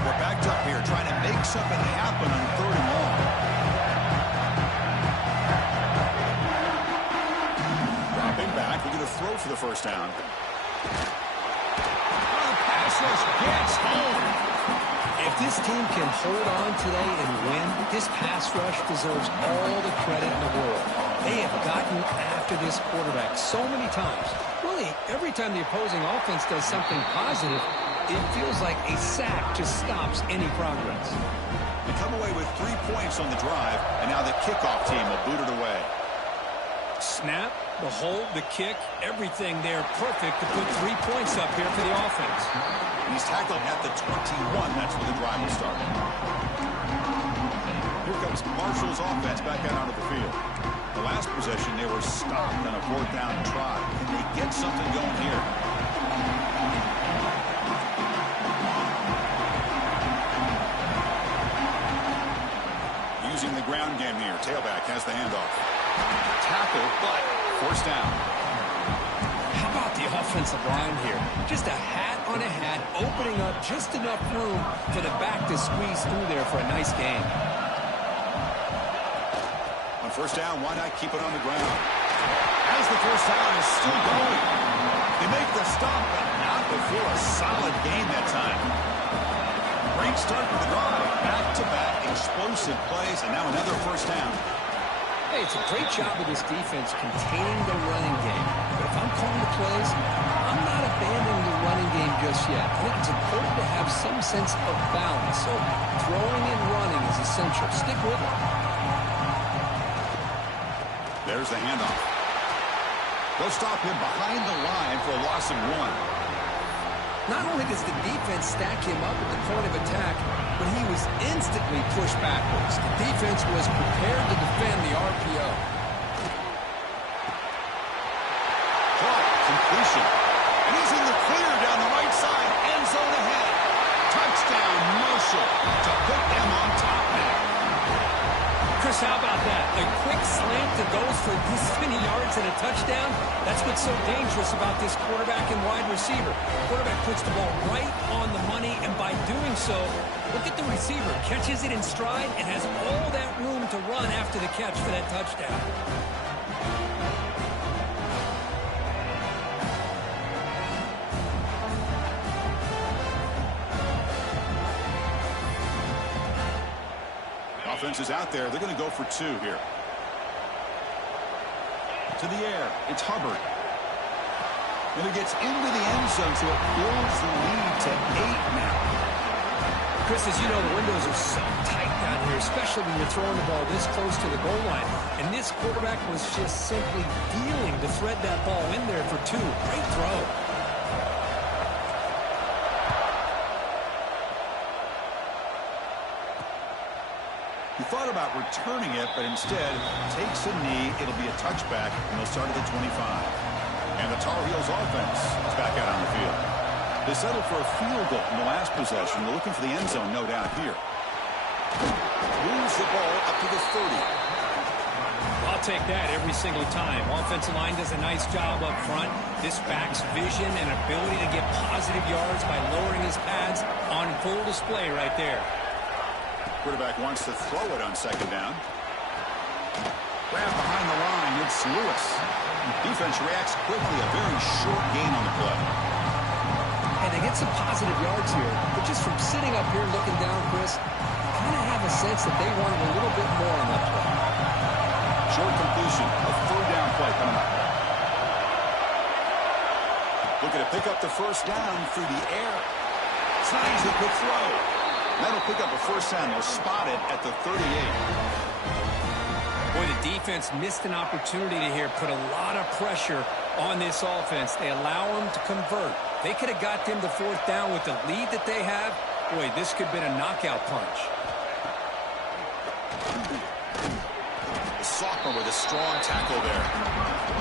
They're backed up here, trying to make something happen on third and long. Dropping back, we're going to throw for the first down. Oh, the pass rush gets home. If this team can hold on today and win, this pass rush deserves all the credit in the world. They have gotten after this quarterback so many times. Really, every time the opposing offense does something positive, it feels like a sack just stops any progress. They come away with 3 points on the drive, and now the kickoff team will boot it away. Snap, the hold, the kick, everything there perfect to put 3 points up here for the offense. He's tackled at the 21. That's where the drive will start. Here comes Marshall's offense back out onto the field. The last possession, they were stopped on a fourth down try. Can they get something going here? Using the ground game here. Tailback has the handoff. Tackle, but forced down. How about the offensive line here? Just a hat on a hat, opening up just enough room for the back to squeeze through there for a nice gain. On first down, why not keep it on the ground? As the first down is still going. They make the stop, but not before a solid gain that time. Great start for the drive. Back-to-back explosive plays, and now another first down. Hey, it's a great job of this defense containing the running game. But if I'm calling the plays, I'm not abandoning the running game just yet. I think it's important to have some sense of balance. So throwing and running is essential. Stick with it. There's the handoff. They'll stop him behind the line for a loss of 1. Not only does the defense stack him up at the point of attack, but he was instantly pushed backwards. The defense was prepared to defend the RPO. Completion. And he's in the clear down the right side. End zone ahead. Touchdown, Marshall, to put them on top now. Chris, how about that? A quick slant that goes for this many yards and a touchdown. That's what's so dangerous about this quarterback and wide receiver. Quarterback puts the ball right on the money, and by doing so, look at the receiver. Catches it in stride and has all that room to run after the catch for that touchdown. offense is out there. They're going to go for 2 here. To the air. It's Hubbard. And it gets into the end zone, so it builds the lead to 8 now. Chris, as you know, the windows are so tight down here, especially when you're throwing the ball this close to the goal line. And this quarterback was just simply dealing to thread that ball in there for 2. Great throw. He thought about returning it, but instead takes a knee. It'll be a touchback, and they'll start at the 25. And the Tar Heels offense is back out on the field. They settled for a field goal in the last possession. They're looking for the end zone, no doubt, here. Moves the ball up to the 30. I'll take that every single time. Offensive line does a nice job up front. This back's vision and ability to get positive yards by lowering his pads on full display right there. Quarterback wants to throw it on second down. Grab behind the line. It's Lewis. Defense reacts quickly. A very short gain on the play. And they get some positive yards here. But just from sitting up here looking down, Chris, you kind of have a sense that they wanted a little bit more on that play. Short completion. A 3rd down play coming up. Looking to pick up the first down through the air. Snags a quick throw. That'll pick up a first down. They'll spot it at the 38. Boy, the defense missed an opportunity to here put a lot of pressure on this offense. They allow them to convert. They could have got them to 4th down with the lead that they have. Boy, this could have been a knockout punch. The sophomore with a strong tackle there.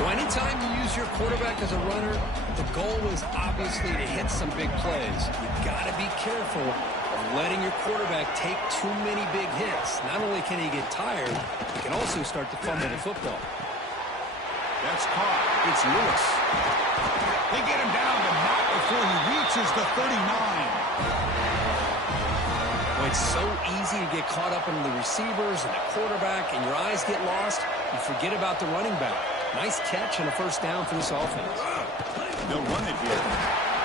Well, anytime you use your quarterback as a runner, the goal is obviously to hit some big plays. You got to be careful of letting your quarterback take too many big hits. Not only can he get tired, he can also start to fumble the football. That's caught. It's Lewis. They get him down, but not before he reaches the 39. Well, it's so easy to get caught up in the receivers and the quarterback, and your eyes get lost. You forget about the running back. Nice catch and a first down for this offense. They'll run it here.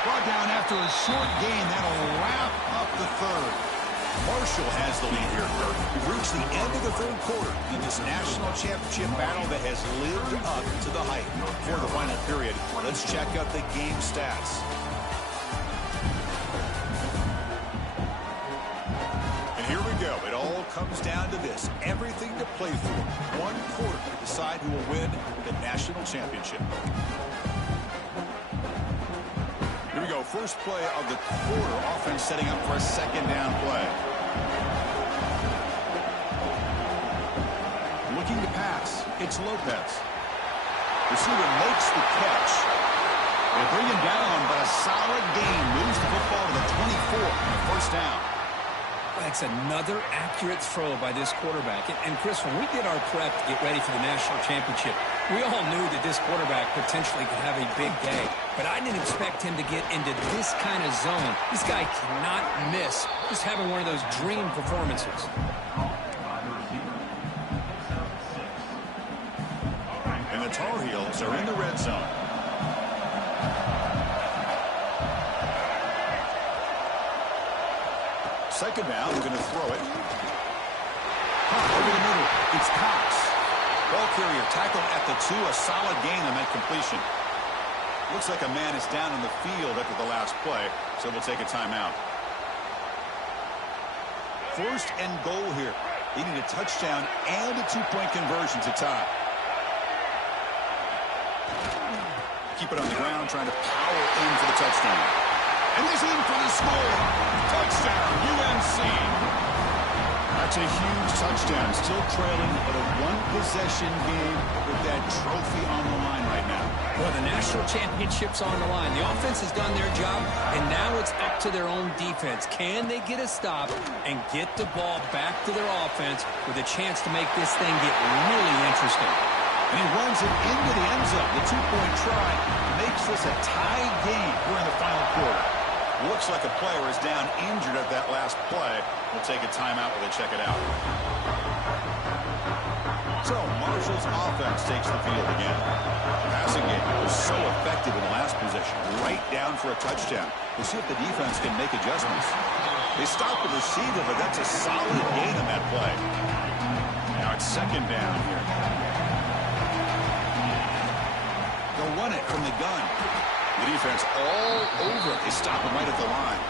Brought down after a short gain. That'll wrap up the 3rd. Marshall has the lead here, Kirk. We've reached the end of the 3rd quarter in this national championship battle that has lived up to the hype. For the final period, let's check out the game stats. And here we go. It all comes down to this. Everything to play for. 1 quarter to decide who will win the national championship. Here we go. First play of the quarter. Offense setting up for a 2nd down play. Looking to pass. It's Lopez. Receiver makes the catch. They bring him down, but a solid gain moves the football to the 24 and a first down. That's another accurate throw by this quarterback. And Chris, when we did our prep to get ready for the national championship, we all knew that this quarterback potentially could have a big day. But I didn't expect him to get into this kind of zone. This guy cannot miss. Just having one of those dream performances. And the Tar Heels are in the red zone. Second down, they're going to throw it. Over the middle, it's Cox. Ball carrier tackled at the 2, a solid gain on that completion. Looks like a man is down in the field after the last play, so we'll take a timeout. 1st and goal here. They need a touchdown and a 2-point conversion to tie. Keep it on the ground, trying to power in for the touchdown. And he's in for the score. Touchdown, UNC. That's a huge touchdown. Still trailing, but a 1-possession game with that trophy on the line right now. Well, the national championship's on the line. The offense has done their job, and now it's up to their own defense. Can they get a stop and get the ball back to their offense with a chance to make this thing get really interesting? And he runs it into the end zone. The 2-point try makes this a tie game here in the final quarter. Looks like a player is down injured at that last play. We'll take a timeout while they check it out. So Marshall's offense takes the field again. The passing game was so effective in the last possession. Right down for a touchdown. We'll see if the defense can make adjustments. They stopped the receiver, but that's a solid gain on that play. second down here. They'll run it from the gun. The defense all over it. They stop him right at the line.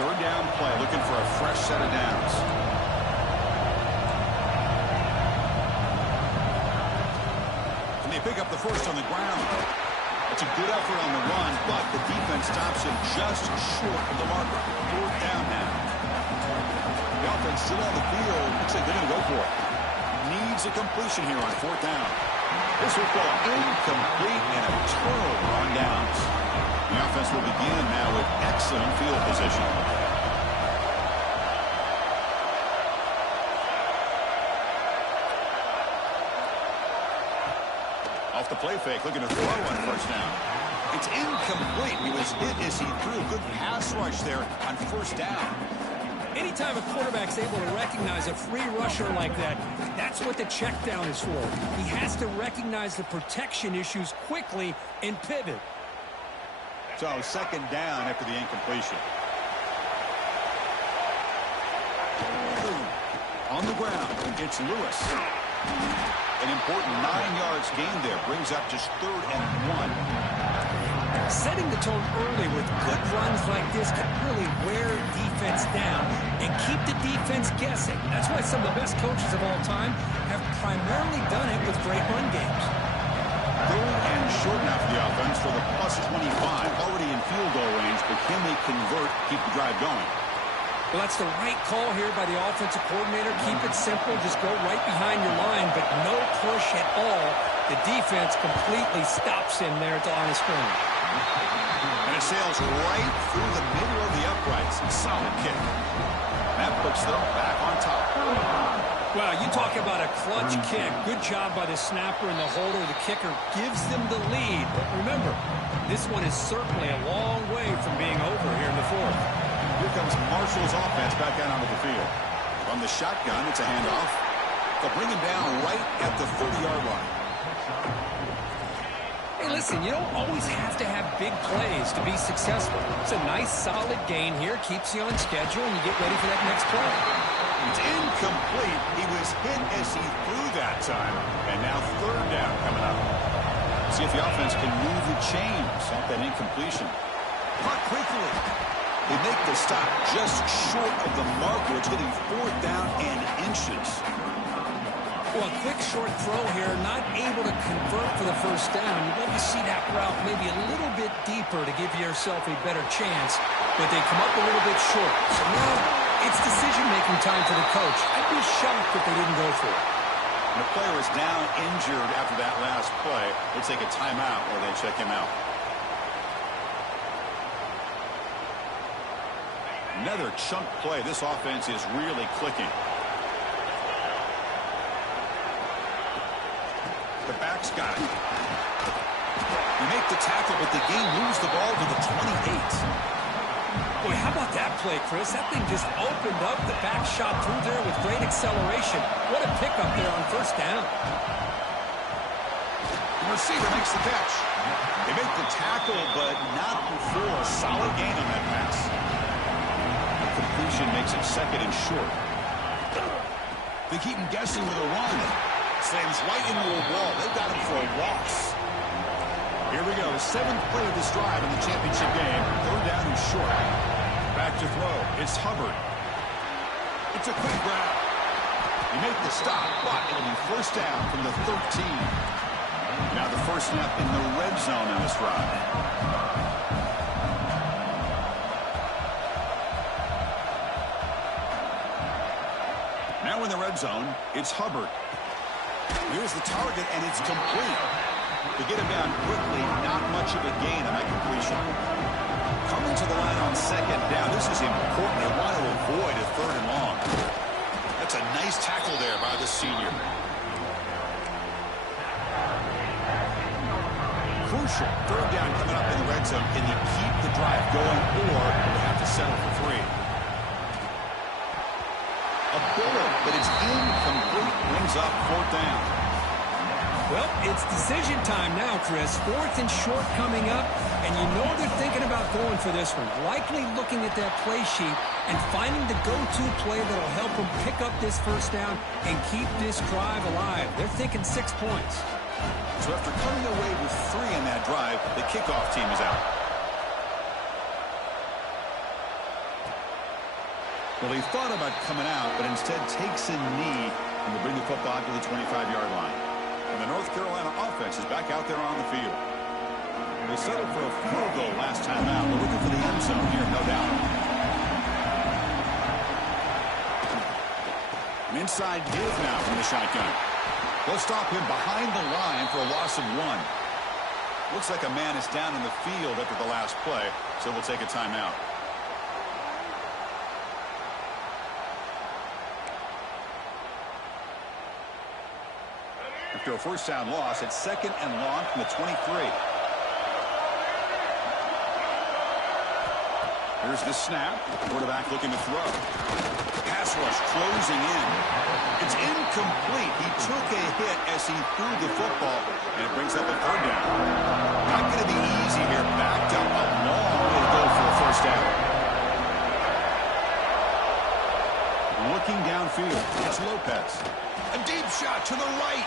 Third down play, looking for a fresh set of downs. And they pick up the first on the ground. It's a good effort on the run, but the defense stops him just short of the marker. Fourth down now. The offense still on the field. Looks like they're going to go for it. Needs a completion here on fourth down. This will go incomplete and a turnover on downs. The offense will begin now with excellent field position. Off the play fake, looking to throw on first down. It's incomplete. He was hit as he threw. Good pass rush there on first down. Anytime a quarterback's able to recognize a free rusher like that, that's what the check down is for. He has to recognize the protection issues quickly and pivot. So second down after the incompletion. On the ground, it's Lewis. An important 9 yards gain there. Brings up just 3rd and 1. Setting the tone early with good runs like this can really wear defense down and keep the defense guessing. That's why some of the best coaches of all time have primarily done it with great run games. 3rd and short now for the offense for the plus 25. Already in field goal range, but can they convert, keep the drive going? Well, that's the right call here by the offensive coordinator. Keep it simple. Just go right behind your line, but no push at all. The defense completely stops him there at the line of scrimmage. And it sails right through the middle of the uprights. Solid kick. That puts them back on top. Well, you talk about a clutch kick. Good job by the snapper and the holder. The kicker gives them the lead. But remember, this one is certainly a long way from being over here in the fourth. Here comes Marshall's offense back out onto the field. On the shotgun, it's a handoff. They'll bring him down right at the 30-yard line. Hey, listen, you don't always have to have big plays to be successful. It's a nice, solid gain here. Keeps you on schedule, and you get ready for that next play. It's incomplete. He was hit as he threw that time. And now 3rd down coming up. See if the offense can move the chains off that incompletion. Caught quickly. They make the stop just short of the marker. It's getting 4th down and inches. Well, a quick short throw here, not able to convert for the first down. You'd love to see that route maybe a little bit deeper to give yourself a better chance, but they come up a little bit short. So now it's decision-making time for the coach. I'd be shocked if they didn't go for it. And the player is down injured after that last play. They take a timeout or they check him out. Another chunk play. This offense is really clicking. The back's got it. You make the tackle, but the game moves the ball to the 28. Boy, how about that play, Chris? That thing just opened up. The back shot through there with great acceleration. What a pickup there on first down. The receiver makes the catch. They make the tackle, but not before a solid gain on that pass. Completion makes it 2nd and short. They keep him guessing with a run. Slams right into a wall. They've got him for a loss. Here we go. 7th play of this drive in the championship game. 3rd down and short. Back to throw. It's Hubbard. It's a quick grab. You make the stop, but it'll be 1st down from the 13. Now the first snap in the red zone in this drive. Now in the red zone, it's Hubbard. Here's the target, and it's complete. To get him down quickly, not much of a gain on that completion. Coming to the line on 2nd down, this is important. They want to avoid a 3rd and long. That's a nice tackle there by the senior. Crucial. 3rd down coming up in the red zone. Can you keep the drive going, or do they have to settle for 3? A bullet, but it's incomplete. Brings up 4th down. Well, it's decision time now, Chris. 4th and short coming up, and you know they're thinking about going for this one. Likely looking at that play sheet and finding the go-to play that'll help them pick up this first down and keep this drive alive. They're thinking 6 points. So after coming away with 3 in that drive, the kickoff team is out. Well, he thought about coming out, but instead takes a knee and will bring the football to the 25-yard line. And the North Carolina offense is back out there on the field. They settled for a field goal last time out. They're looking for the end zone here, no doubt. An inside give now from the shotgun. They'll stop him behind the line for a loss of 1. Looks like a man is down in the field after the last play, so we'll take a timeout. After a first down loss, it's 2nd and long from the 23. Here's the snap. Quarterback looking to throw. Pass rush closing in. It's incomplete. He took a hit as he threw the football, and it brings up a 3rd down. Not going to be easy here. Backed up a long way to go for a first down. Looking downfield, it's Lopez. A deep shot to the right.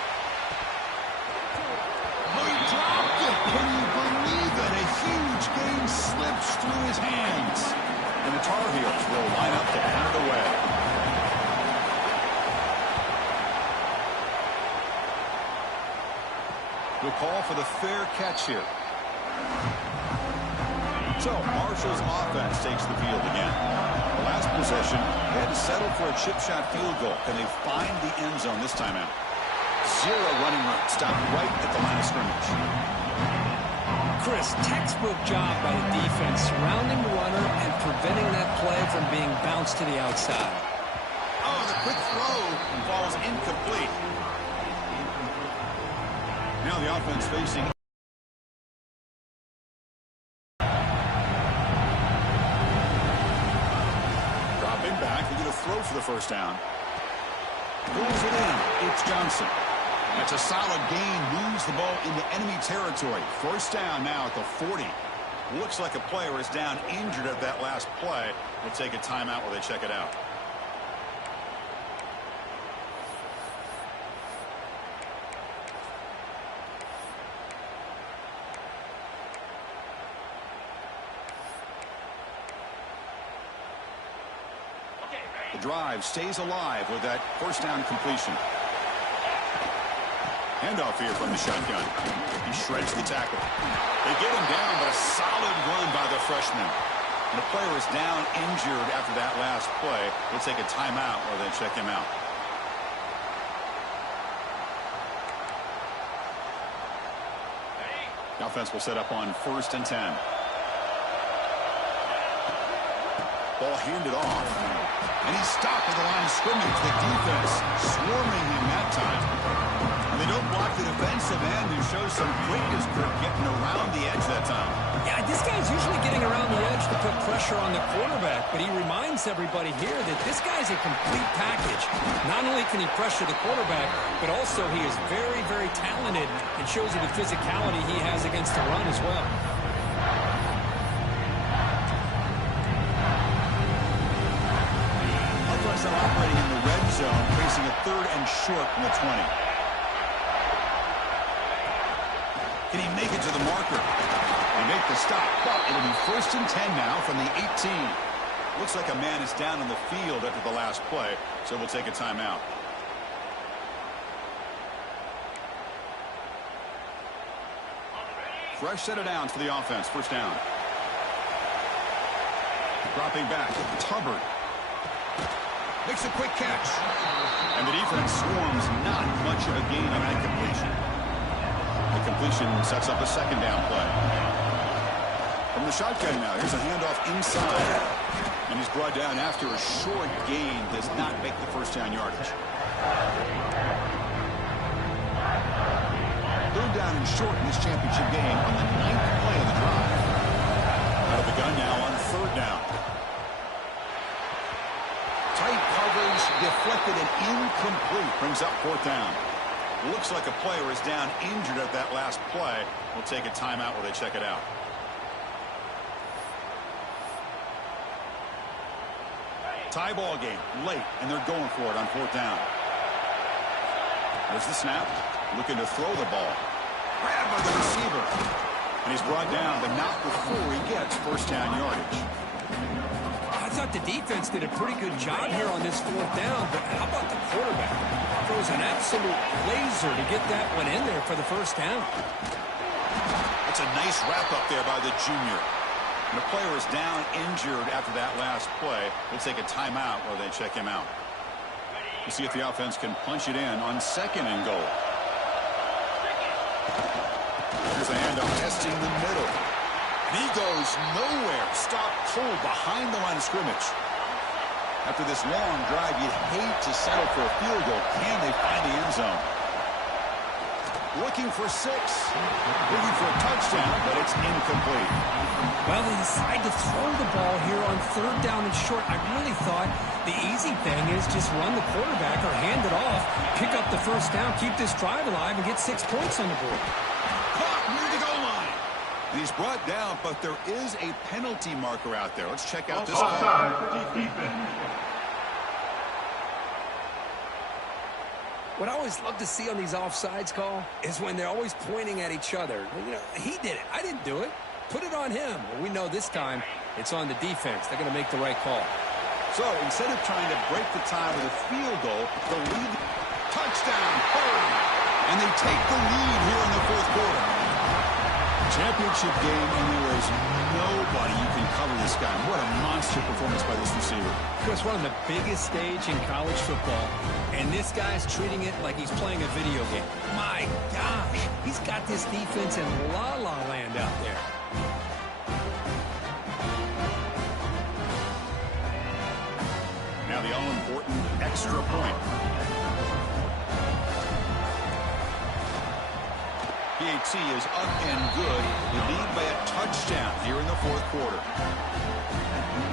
Oh, he dropped it. Can you believe it? A huge gain slips through his hands. And the Tar Heels will line up to punt it away. We'll call for the fair catch here. So Marshall's offense takes the field again. The last possession, they had to settle for a chip shot field goal. Can they find the end zone this time out? 0 running room. Stopped right at the line of scrimmage. Chris, textbook job by the defense, surrounding the runner and preventing that play from being bounced to the outside. Oh, the quick throw falls incomplete. Now the offense facing. Dropping back, they're going to throw for the first down. Pulls it in. It's Johnson. That's a solid gain. Moves the ball into enemy territory. First down now at the 40. Looks like a player is down injured at that last play. We'll take a timeout while they check it out. The drive stays alive with that first down completion. Handoff here from the shotgun. He shreds the tackle. They get him down, but a solid run by the freshman. And the player is down injured after that last play. We'll take a timeout while they check him out. The offense will set up on 1st and 10. Ball handed off. And he's stopped at the line of scrimmage. The defense swarming him that time. And they don't block the defensive end, who shows some quickness for getting around the edge that time. Yeah, this guy's usually getting around the edge to put pressure on the quarterback, but he reminds everybody here that this guy's a complete package. Not only can he pressure the quarterback, but also he is very, very talented and shows you the physicality he has against the run as well. Offense now operating in the red zone, facing a 3rd and short from the 20. Can he make it to the marker? They make the stop, but it'll be 1st and 10 now from the 18. Looks like a man is down on the field after the last play, so we'll take a timeout. Fresh set of downs for the offense. First down. Dropping back. Tubbard makes a quick catch. And the defense swarms. Not much of a gain on that completion. The completion sets up a 2nd down play. From the shotgun now, here's a handoff inside. And he's brought down after a short gain. Does not make the first down yardage. 3rd down and short in this championship game on the 9th play of the drive. Out of the gun now on 3rd down. Tight coverage, deflected and incomplete. Brings up 4th down. Looks like a player is down injured at that last play. We'll take a timeout while they check it out. Tie ball game late, and they're going for it on 4th down. There's the snap. Looking to throw the ball. Grabbed by the receiver. And he's brought down, but not before he gets 1st down yardage. I thought the defense did a pretty good job here on this 4th down, but how about the quarterback? Throws an absolute laser to get that one in there for the 1st down. That's a nice wrap up there by the junior. And the player is down injured after that last play. We'll take a timeout while they check him out. We'll see if the offense can punch it in on 2nd and goal. Here's a handoff, testing the middle. And he goes nowhere. Stop cold behind the line of scrimmage. After this long drive, you'd hate to settle for a field goal. Can they find the end zone? Looking for 6. Looking for a touchdown, but it's incomplete. Well, they decide to throw the ball here on 3rd down and short. I really thought the easy thing is just run the quarterback or hand it off, pick up the 1st down, keep this drive alive, and get 6 points on the board. Caught near the goal line. And he's brought down, but there is a penalty marker out there. Let's check out this call. What I always love to see on these offsides call is when they're always pointing at each other. You know, he did it. I didn't do it. Put it on him. Well, we know this time it's on the defense. They're going to make the right call. So instead of trying to break the tie with a field goal, the lead touchdown. And they take the lead here in the 4th quarter. Championship game, and there is nobody you can cover this guy. What a monster performance by this receiver. Chris, we're on the biggest stage in college football, and this guy's treating it like he's playing a video game. My gosh, he's got this defense in la-la land out there. Now the all-important extra point. PAT is up and good. The lead by a touchdown here in the 4th quarter.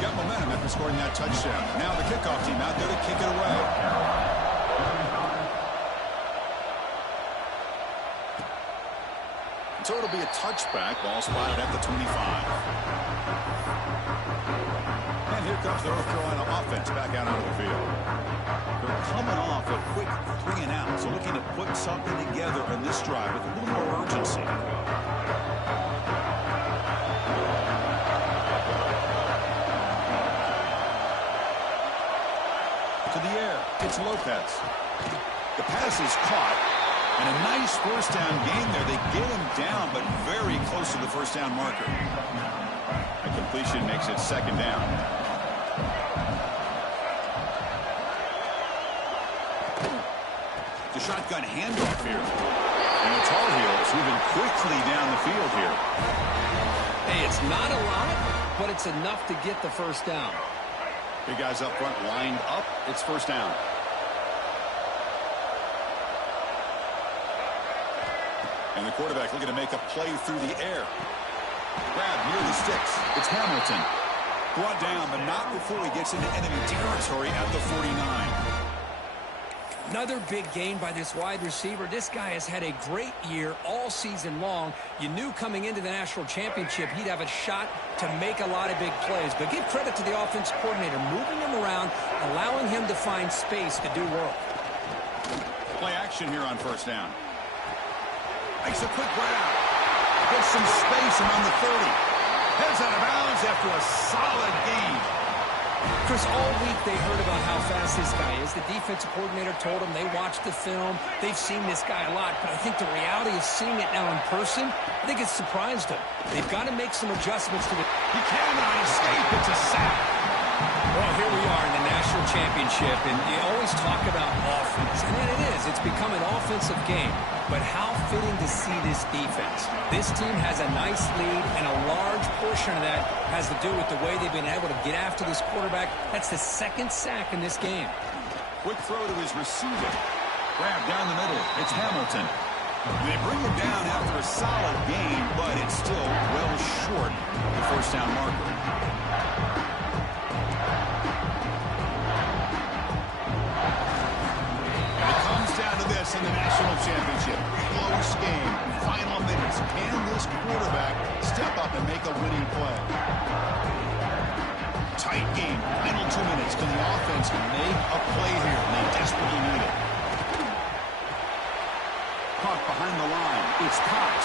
Got momentum after scoring that touchdown. Now the kickoff team out there to kick it away. So it'll be a touchback. Ball spotted at the 25. And here comes the North Carolina offense back out onto the field. They're coming off a quick 3 and out, so looking to put something together in this drive with a little more urgency. To the air, it's Lopez. The pass is caught, and a nice 1st down gain there. They get him down, but very close to the 1st down marker. A completion makes it 2nd down. The shotgun handoff here. And the Tar Heels moving quickly down the field here. Hey, it's not a lot, but it's enough to get the 1st down. Big guys up front lined up. It's 1st down. And the quarterback looking to make a play through the air. Grab near the sticks. It's Hamilton. Brought down, but not before he gets into enemy territory at the 49. Another big gain by this wide receiver. This guy has had a great year all season long. You knew coming into the national championship he'd have a shot to make a lot of big plays. But give credit to the offensive coordinator, moving him around, allowing him to find space to do work. Play action here on 1st down. Makes a quick route. Gets some space around the 30. Heads out of bounds after a solid gain. Chris, all week they heard about how fast this guy is. The defensive coordinator told them they watched the film. They've seen this guy a lot, but I think the reality of seeing it now in person, I think it's surprised them. They've got to make some adjustments to the... He cannot escape. It's a sack. Well, here we are in the national championship, and you always talk about offense, and it is. It's become an offensive game. But how fitting to see this defense. This team has a nice lead, and a large portion of that has to do with the way they've been able to get after this quarterback. That's the 2nd sack in this game. Quick throw to his receiver. Grab down the middle. It's Hamilton. They bring him down after a solid gain, but it's still well short of the 1st down marker. And it comes down to this in the national championship. quarterback step up and make a winning play. Tight game. Final 2 minutes. Can the offense make a play here? And they desperately need it. Caught behind the line. It's Cox.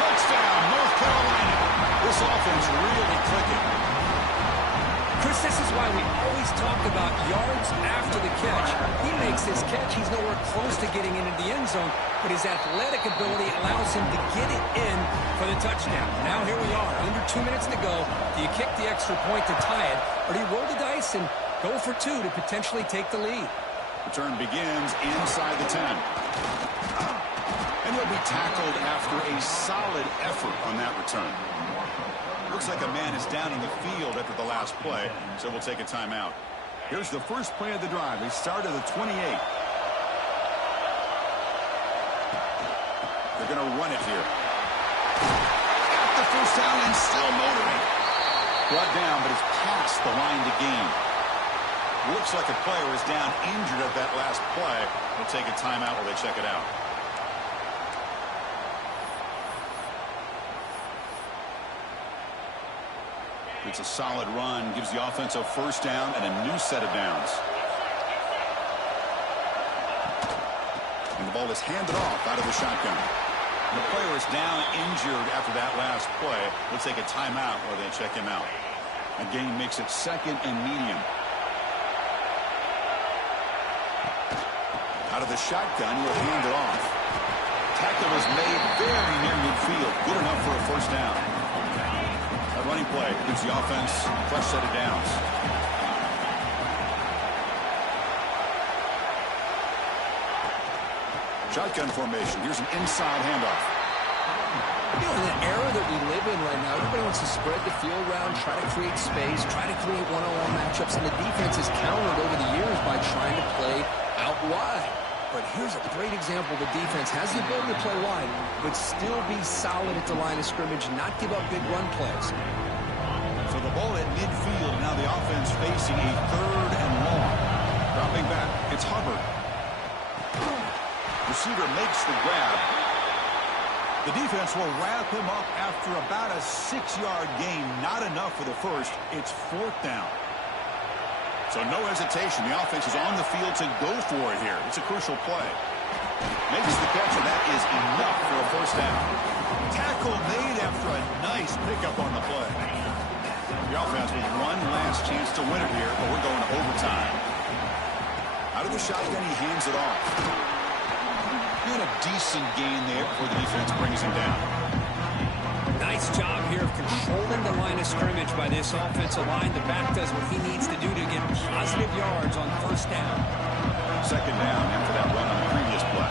Touchdown, North Carolina. This offense really clicking. Chris, this is why we always talk about yards after the catch. He makes his catch. He's nowhere close to getting into the end zone, but his athletic ability allows him to get it in for the touchdown. Now here we are, under 2 minutes to go. Do you kick the extra point to tie it, or do you roll the dice and go for two to potentially take the lead? Return begins inside the 10. And he'll be tackled after a solid effort on that return. Looks like a man is down in the field after the last play, so we'll take a timeout. Here's the first play of the drive. They start at the 28. They're going to run it here. Got the first down and still motoring. Brought down, but it's past the line to gain. Looks like a player is down injured at that last play. We'll take a timeout while they check it out. It's a solid run, gives the offense a first down and a new set of downs. And the ball is handed off out of the shotgun. The player is down injured after that last play. We'll take a timeout while they check him out. The game makes it second and medium. Out of the shotgun, he'll hand it off. Tackle was made very near midfield. Good enough for a first down. A running play gives the offense a fresh set of downs. Shotgun formation. Here's an inside handoff. You know, in the era that we live in right now, everybody wants to spread the field around, try to create space, try to create one-on-one matchups, and the defense has countered over the years by trying to play out wide. But here's a great example. The defense has the ability to play wide, but still be solid at the line of scrimmage, not give up big run plays. So the ball at midfield. Now the offense facing a third and long. Dropping back. It's Hubbard. Receiver makes the grab. The defense will wrap him up after about a 6-yard gain. Not enough for the first. It's fourth down. So no hesitation. The offense is on the field to go for it here. It's a crucial play. Makes the catch, and that is enough for a first down. Tackle made after a nice pickup on the play. The offense with one last chance to win it here, but we're going to overtime. Out of the shotgun, he hands it off. Doing a decent gain there before the defense brings him down. Nice job here of controlling the line of scrimmage by this offensive line. The back does what he needs to do to get positive yards on first down. Second down after that run on the previous play.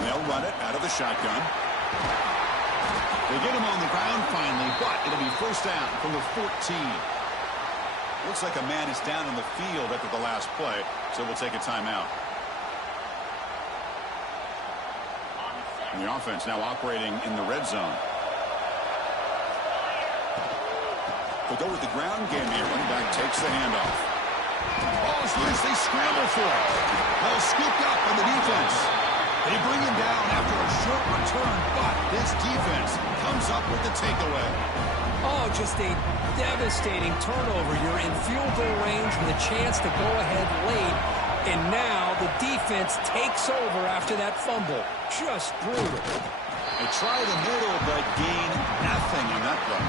They'll run it out of the shotgun. They get him on the ground finally, but it'll be first down from the 14. Looks like a man is down in the field after the last play, so we'll take a timeout. And the offense now operating in the red zone. They'll go with the ground game here. Running back takes the handoff. Ball's loose. They scramble for it. Ball scooped up on the defense. They bring him down after a short return, but this defense comes up with the takeaway. Oh, just a devastating turnover. You're in field goal range with a chance to go ahead late, and now the defense takes over after that fumble. Just brutal. They try the middle, but gain nothing on that play.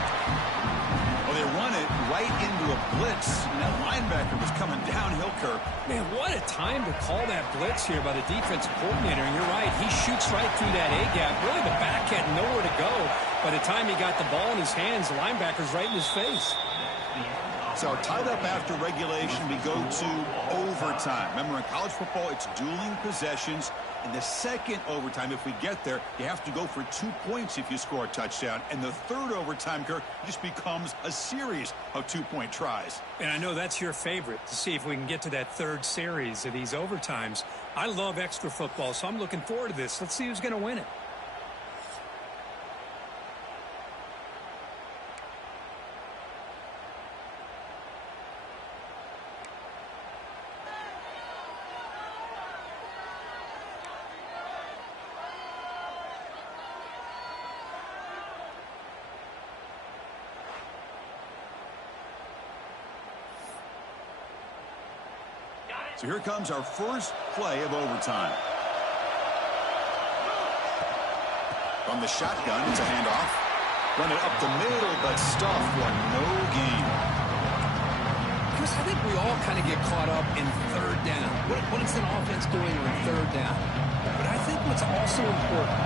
Well, they run it right into a blitz, and that linebacker was coming downhill, Kirk. Man, what a time to call that blitz here by the defensive coordinator. And you're right, he shoots right through that A-gap. Really, the back had nowhere to go. By the time he got the ball in his hands, the linebacker's right in his face. So tied up after regulation, we go to overtime. Remember, in college football, it's dueling possessions. In the second overtime, if we get there, you have to go for 2 points if you score a touchdown. And the third overtime, Kirk, just becomes a series of 2-point tries. And I know that's your favorite, to see if we can get to that third series of these overtimes. I love extra football, so I'm looking forward to this. Let's see who's going to win it. So here comes our first play of overtime. From the shotgun, it's a handoff. Run it up the middle, but stuffed for no gain. Chris, I think we all kind of get caught up in third down. What is an offense doing on third down? But I think what's also important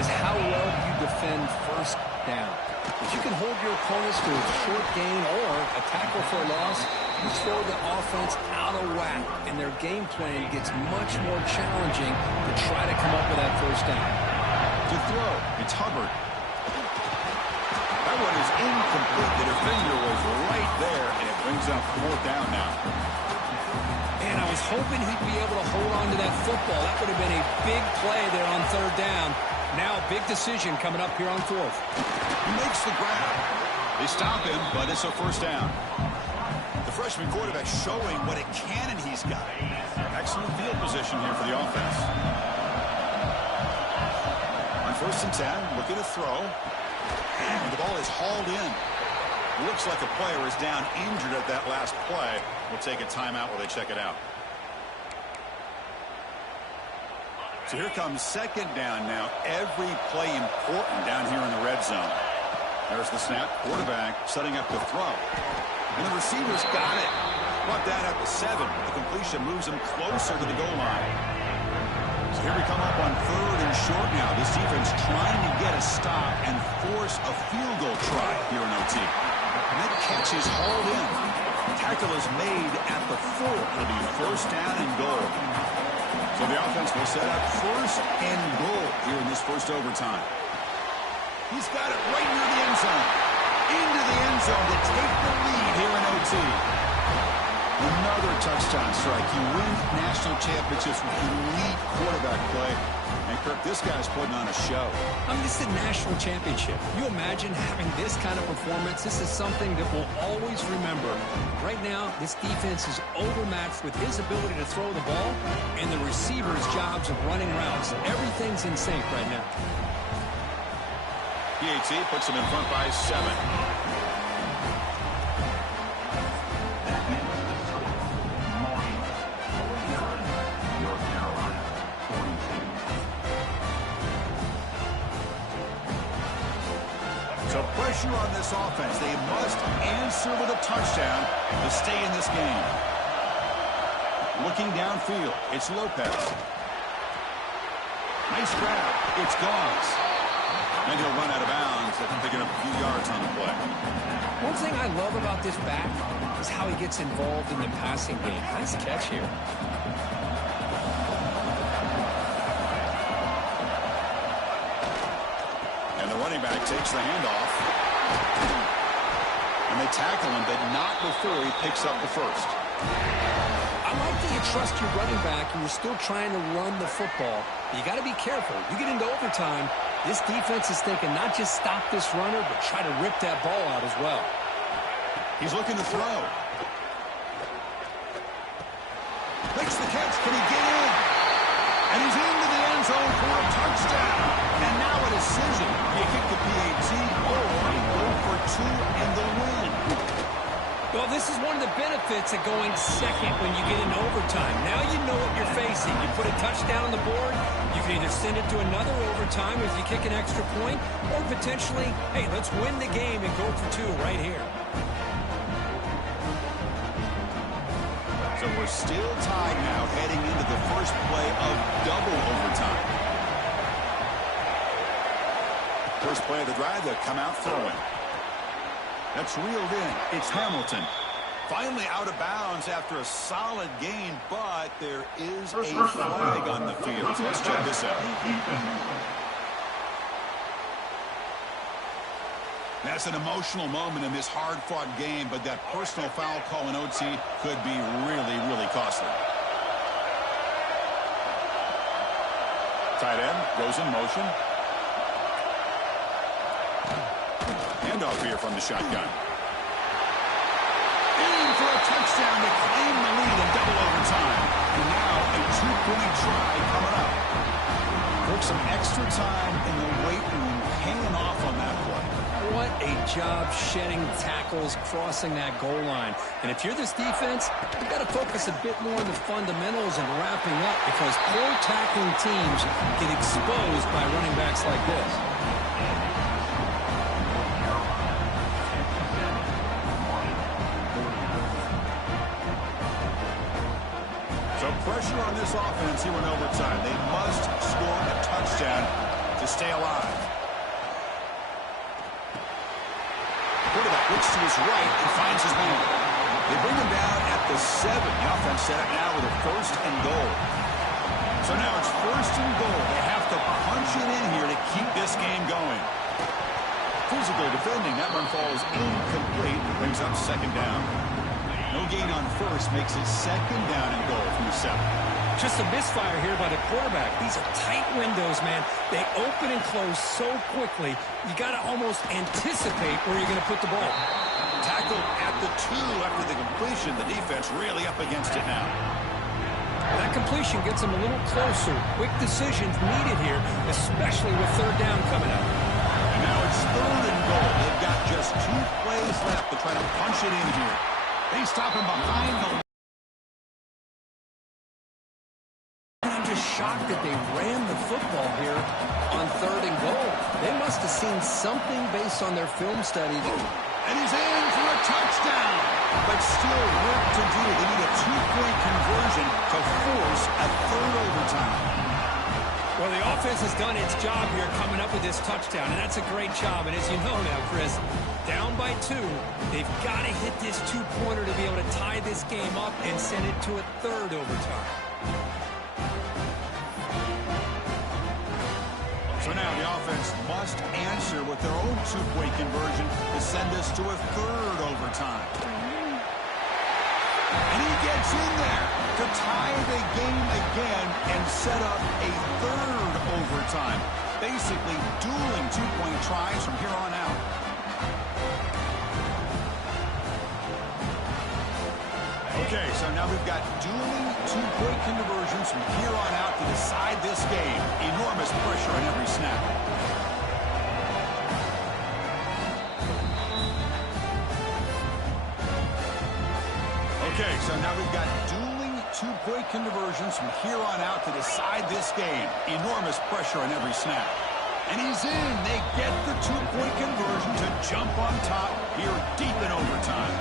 is how well you defend first down. If you can hold your opponents to a short gain or a tackle for a loss, you throw the offense out of whack, and their game plan gets much more challenging to try to come up with that first down. To throw, it's Hubbard. That one is incomplete. The defender was right there, and it brings up fourth down now. And I was hoping he'd be able to hold on to that football. That would have been a big play there on third down. Now, big decision coming up here on fourth. He makes the grab. They stop him, but it's a first down. The freshman quarterback showing what a cannon he's got. Excellent field position here for the offense. On 1st and 10, looking to throw. And the ball is hauled in. Looks like a player is down injured at that last play. We'll take a timeout while they check it out. So here comes second down now. Every play important down here in the red zone. There's the snap. Quarterback setting up the throw. And the receivers got it. Brought that up to 7. The completion moves him closer to the goal line. So here we come up on 3rd and short now. This defense trying to get a stop and force a field goal try here in OT. And that catch is hauled in. Tackle is made at the 4. It'll be first down and goal. So the offense will set up first and goal here in this first overtime. He's got it right near the end zone. Into the end zone to take the lead here in OT. Another touchdown strike. You win national championships with elite quarterback play. And Kirk, this guy's putting on a show. I mean, this is a national championship. You imagine having this kind of performance? This is something that we'll always remember. Right now, this defense is overmatched with his ability to throw the ball and the receivers' jobs of running routes. Everything's in sync right now. PAT puts him in front by 7. So pressure on this offense. They must answer with a touchdown to stay in this game. Looking downfield, it's Lopez. Nice grab. It's Goss. And he'll run out of bounds after picking up a few yards on the play. One thing I love about this back is how he gets involved in the passing game. Nice catch here. And the running back takes the handoff. And they tackle him, but not before he picks up the first. I like that you trust your running back and you're still trying to run the football. You got to be careful. You get into overtime, this defense is thinking not just stop this runner, but try to rip that ball out as well. He's looking to throw. Makes the catch. Can he get in? And he's into the end zone for a touchdown. And now a decision. Do you kick the PAT or you go for 2 and the win? Well, this is one of the benefits of going second when you get into overtime. Now you know what you're facing. You put a touchdown on the board, you can either send it to another overtime if you kick an extra point, or potentially, hey, let's win the game and go for 2 right here. So we're still tied now heading into the first play of double overtime. First play of the drive, they'll come out throwing. That's reeled in. It's Hamilton. Finally out of bounds after a solid gain, but there is a flag on the field. So let's check this out. That's an emotional moment in this hard-fought game, but that personal foul call in OT could be really, really costly. Tight end goes in motion. Handoff here from the shotgun. Aim for a touchdown to claim the lead in double overtime. And now a 2-point try coming up. Took some extra time in the weight room hanging off on that play. What a job shedding tackles, crossing that goal line. And if you're this defense, you've got to focus a bit more on the fundamentals and wrapping up, because poor tackling teams get exposed by running backs like this. So pressure on this offense here in overtime. They must score a touchdown to stay alive. Quarterback looks to his right and finds his man. They bring him down at the 7. The offense set up now with a 1st and goal. So now it's 1st and goal. They have to punch it in here to keep this game going. Physical defending. That one falls incomplete. Brings up 2nd down. No gain on 1st. Makes it 2nd down and goal from the 7. Just a misfire here by the quarterback. These are tight windows, man. They open and close so quickly, you got to almost anticipate where you're going to put the ball. Tackled at the 2 after the completion. The defense really up against it now. That completion gets them a little closer. Quick decisions needed here, especially with 3rd down coming up. And now it's 3rd and goal. They've got just 2 plays left to try to punch it in here. They stop him behind the... I'm just shocked that they ran the football here on 3rd and goal. They must have seen something based on their film study. And he's in for a touchdown. But still work to do. They need a 2-point conversion to force a 3rd overtime. Well, the offense has done its job here coming up with this touchdown, and that's a great job. And as you know now, Chris, down by 2, they've got to hit this 2-pointer to be able to tie this game up and send it to a 3rd overtime. So now the offense must answer with their own 2-point conversion to send us to a 3rd overtime. And he gets in there to tie the game again and set up a 3rd overtime. Basically dueling 2-point tries from here on out. Okay, so now we've got dueling 2-point conversions from here on out to decide this game. Enormous pressure on every snap. Okay, so now we've got dueling 2-point conversions from here on out to decide this game. Enormous pressure on every snap. And he's in. They get the 2-point conversion to jump on top here deep in overtime.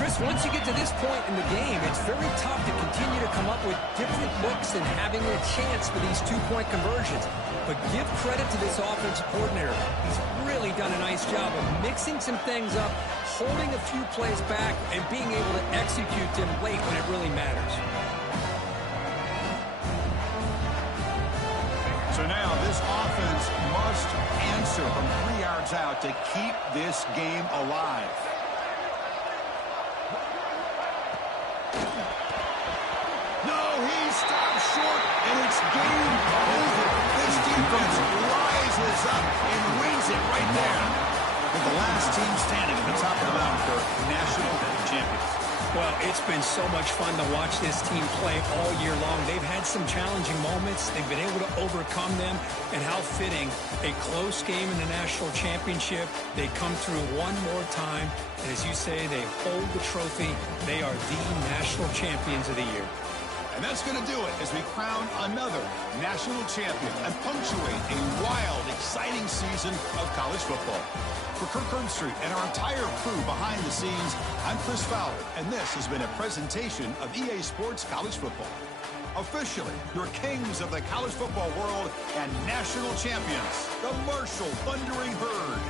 Chris, once you get to this point in the game, it's very tough to continue to come up with different looks and having a chance for these 2-point conversions. But give credit to this offensive coordinator. He's really done a nice job of mixing some things up, holding a few plays back, and being able to execute them late when it really matters. So now this offense must answer from 3 yards out to keep this game alive. No, he stops short, and it's game over. This defense rises up and wins it right there. With the last team standing at the top of the mountain for national champions. Well, it's been so much fun to watch this team play all year long. They've had some challenging moments. They've been able to overcome them. And how fitting, a close game in the national championship. They come through one more time. And as you say, they hold the trophy. They are the national champions of the year. And that's going to do it as we crown another national champion and punctuate a wild, exciting season of college football. For Kirk Herbstreit and our entire crew behind the scenes, I'm Chris Fowler, and this has been a presentation of EA Sports College Football. Officially, your kings of the college football world and national champions, the Marshall Thundering Herd.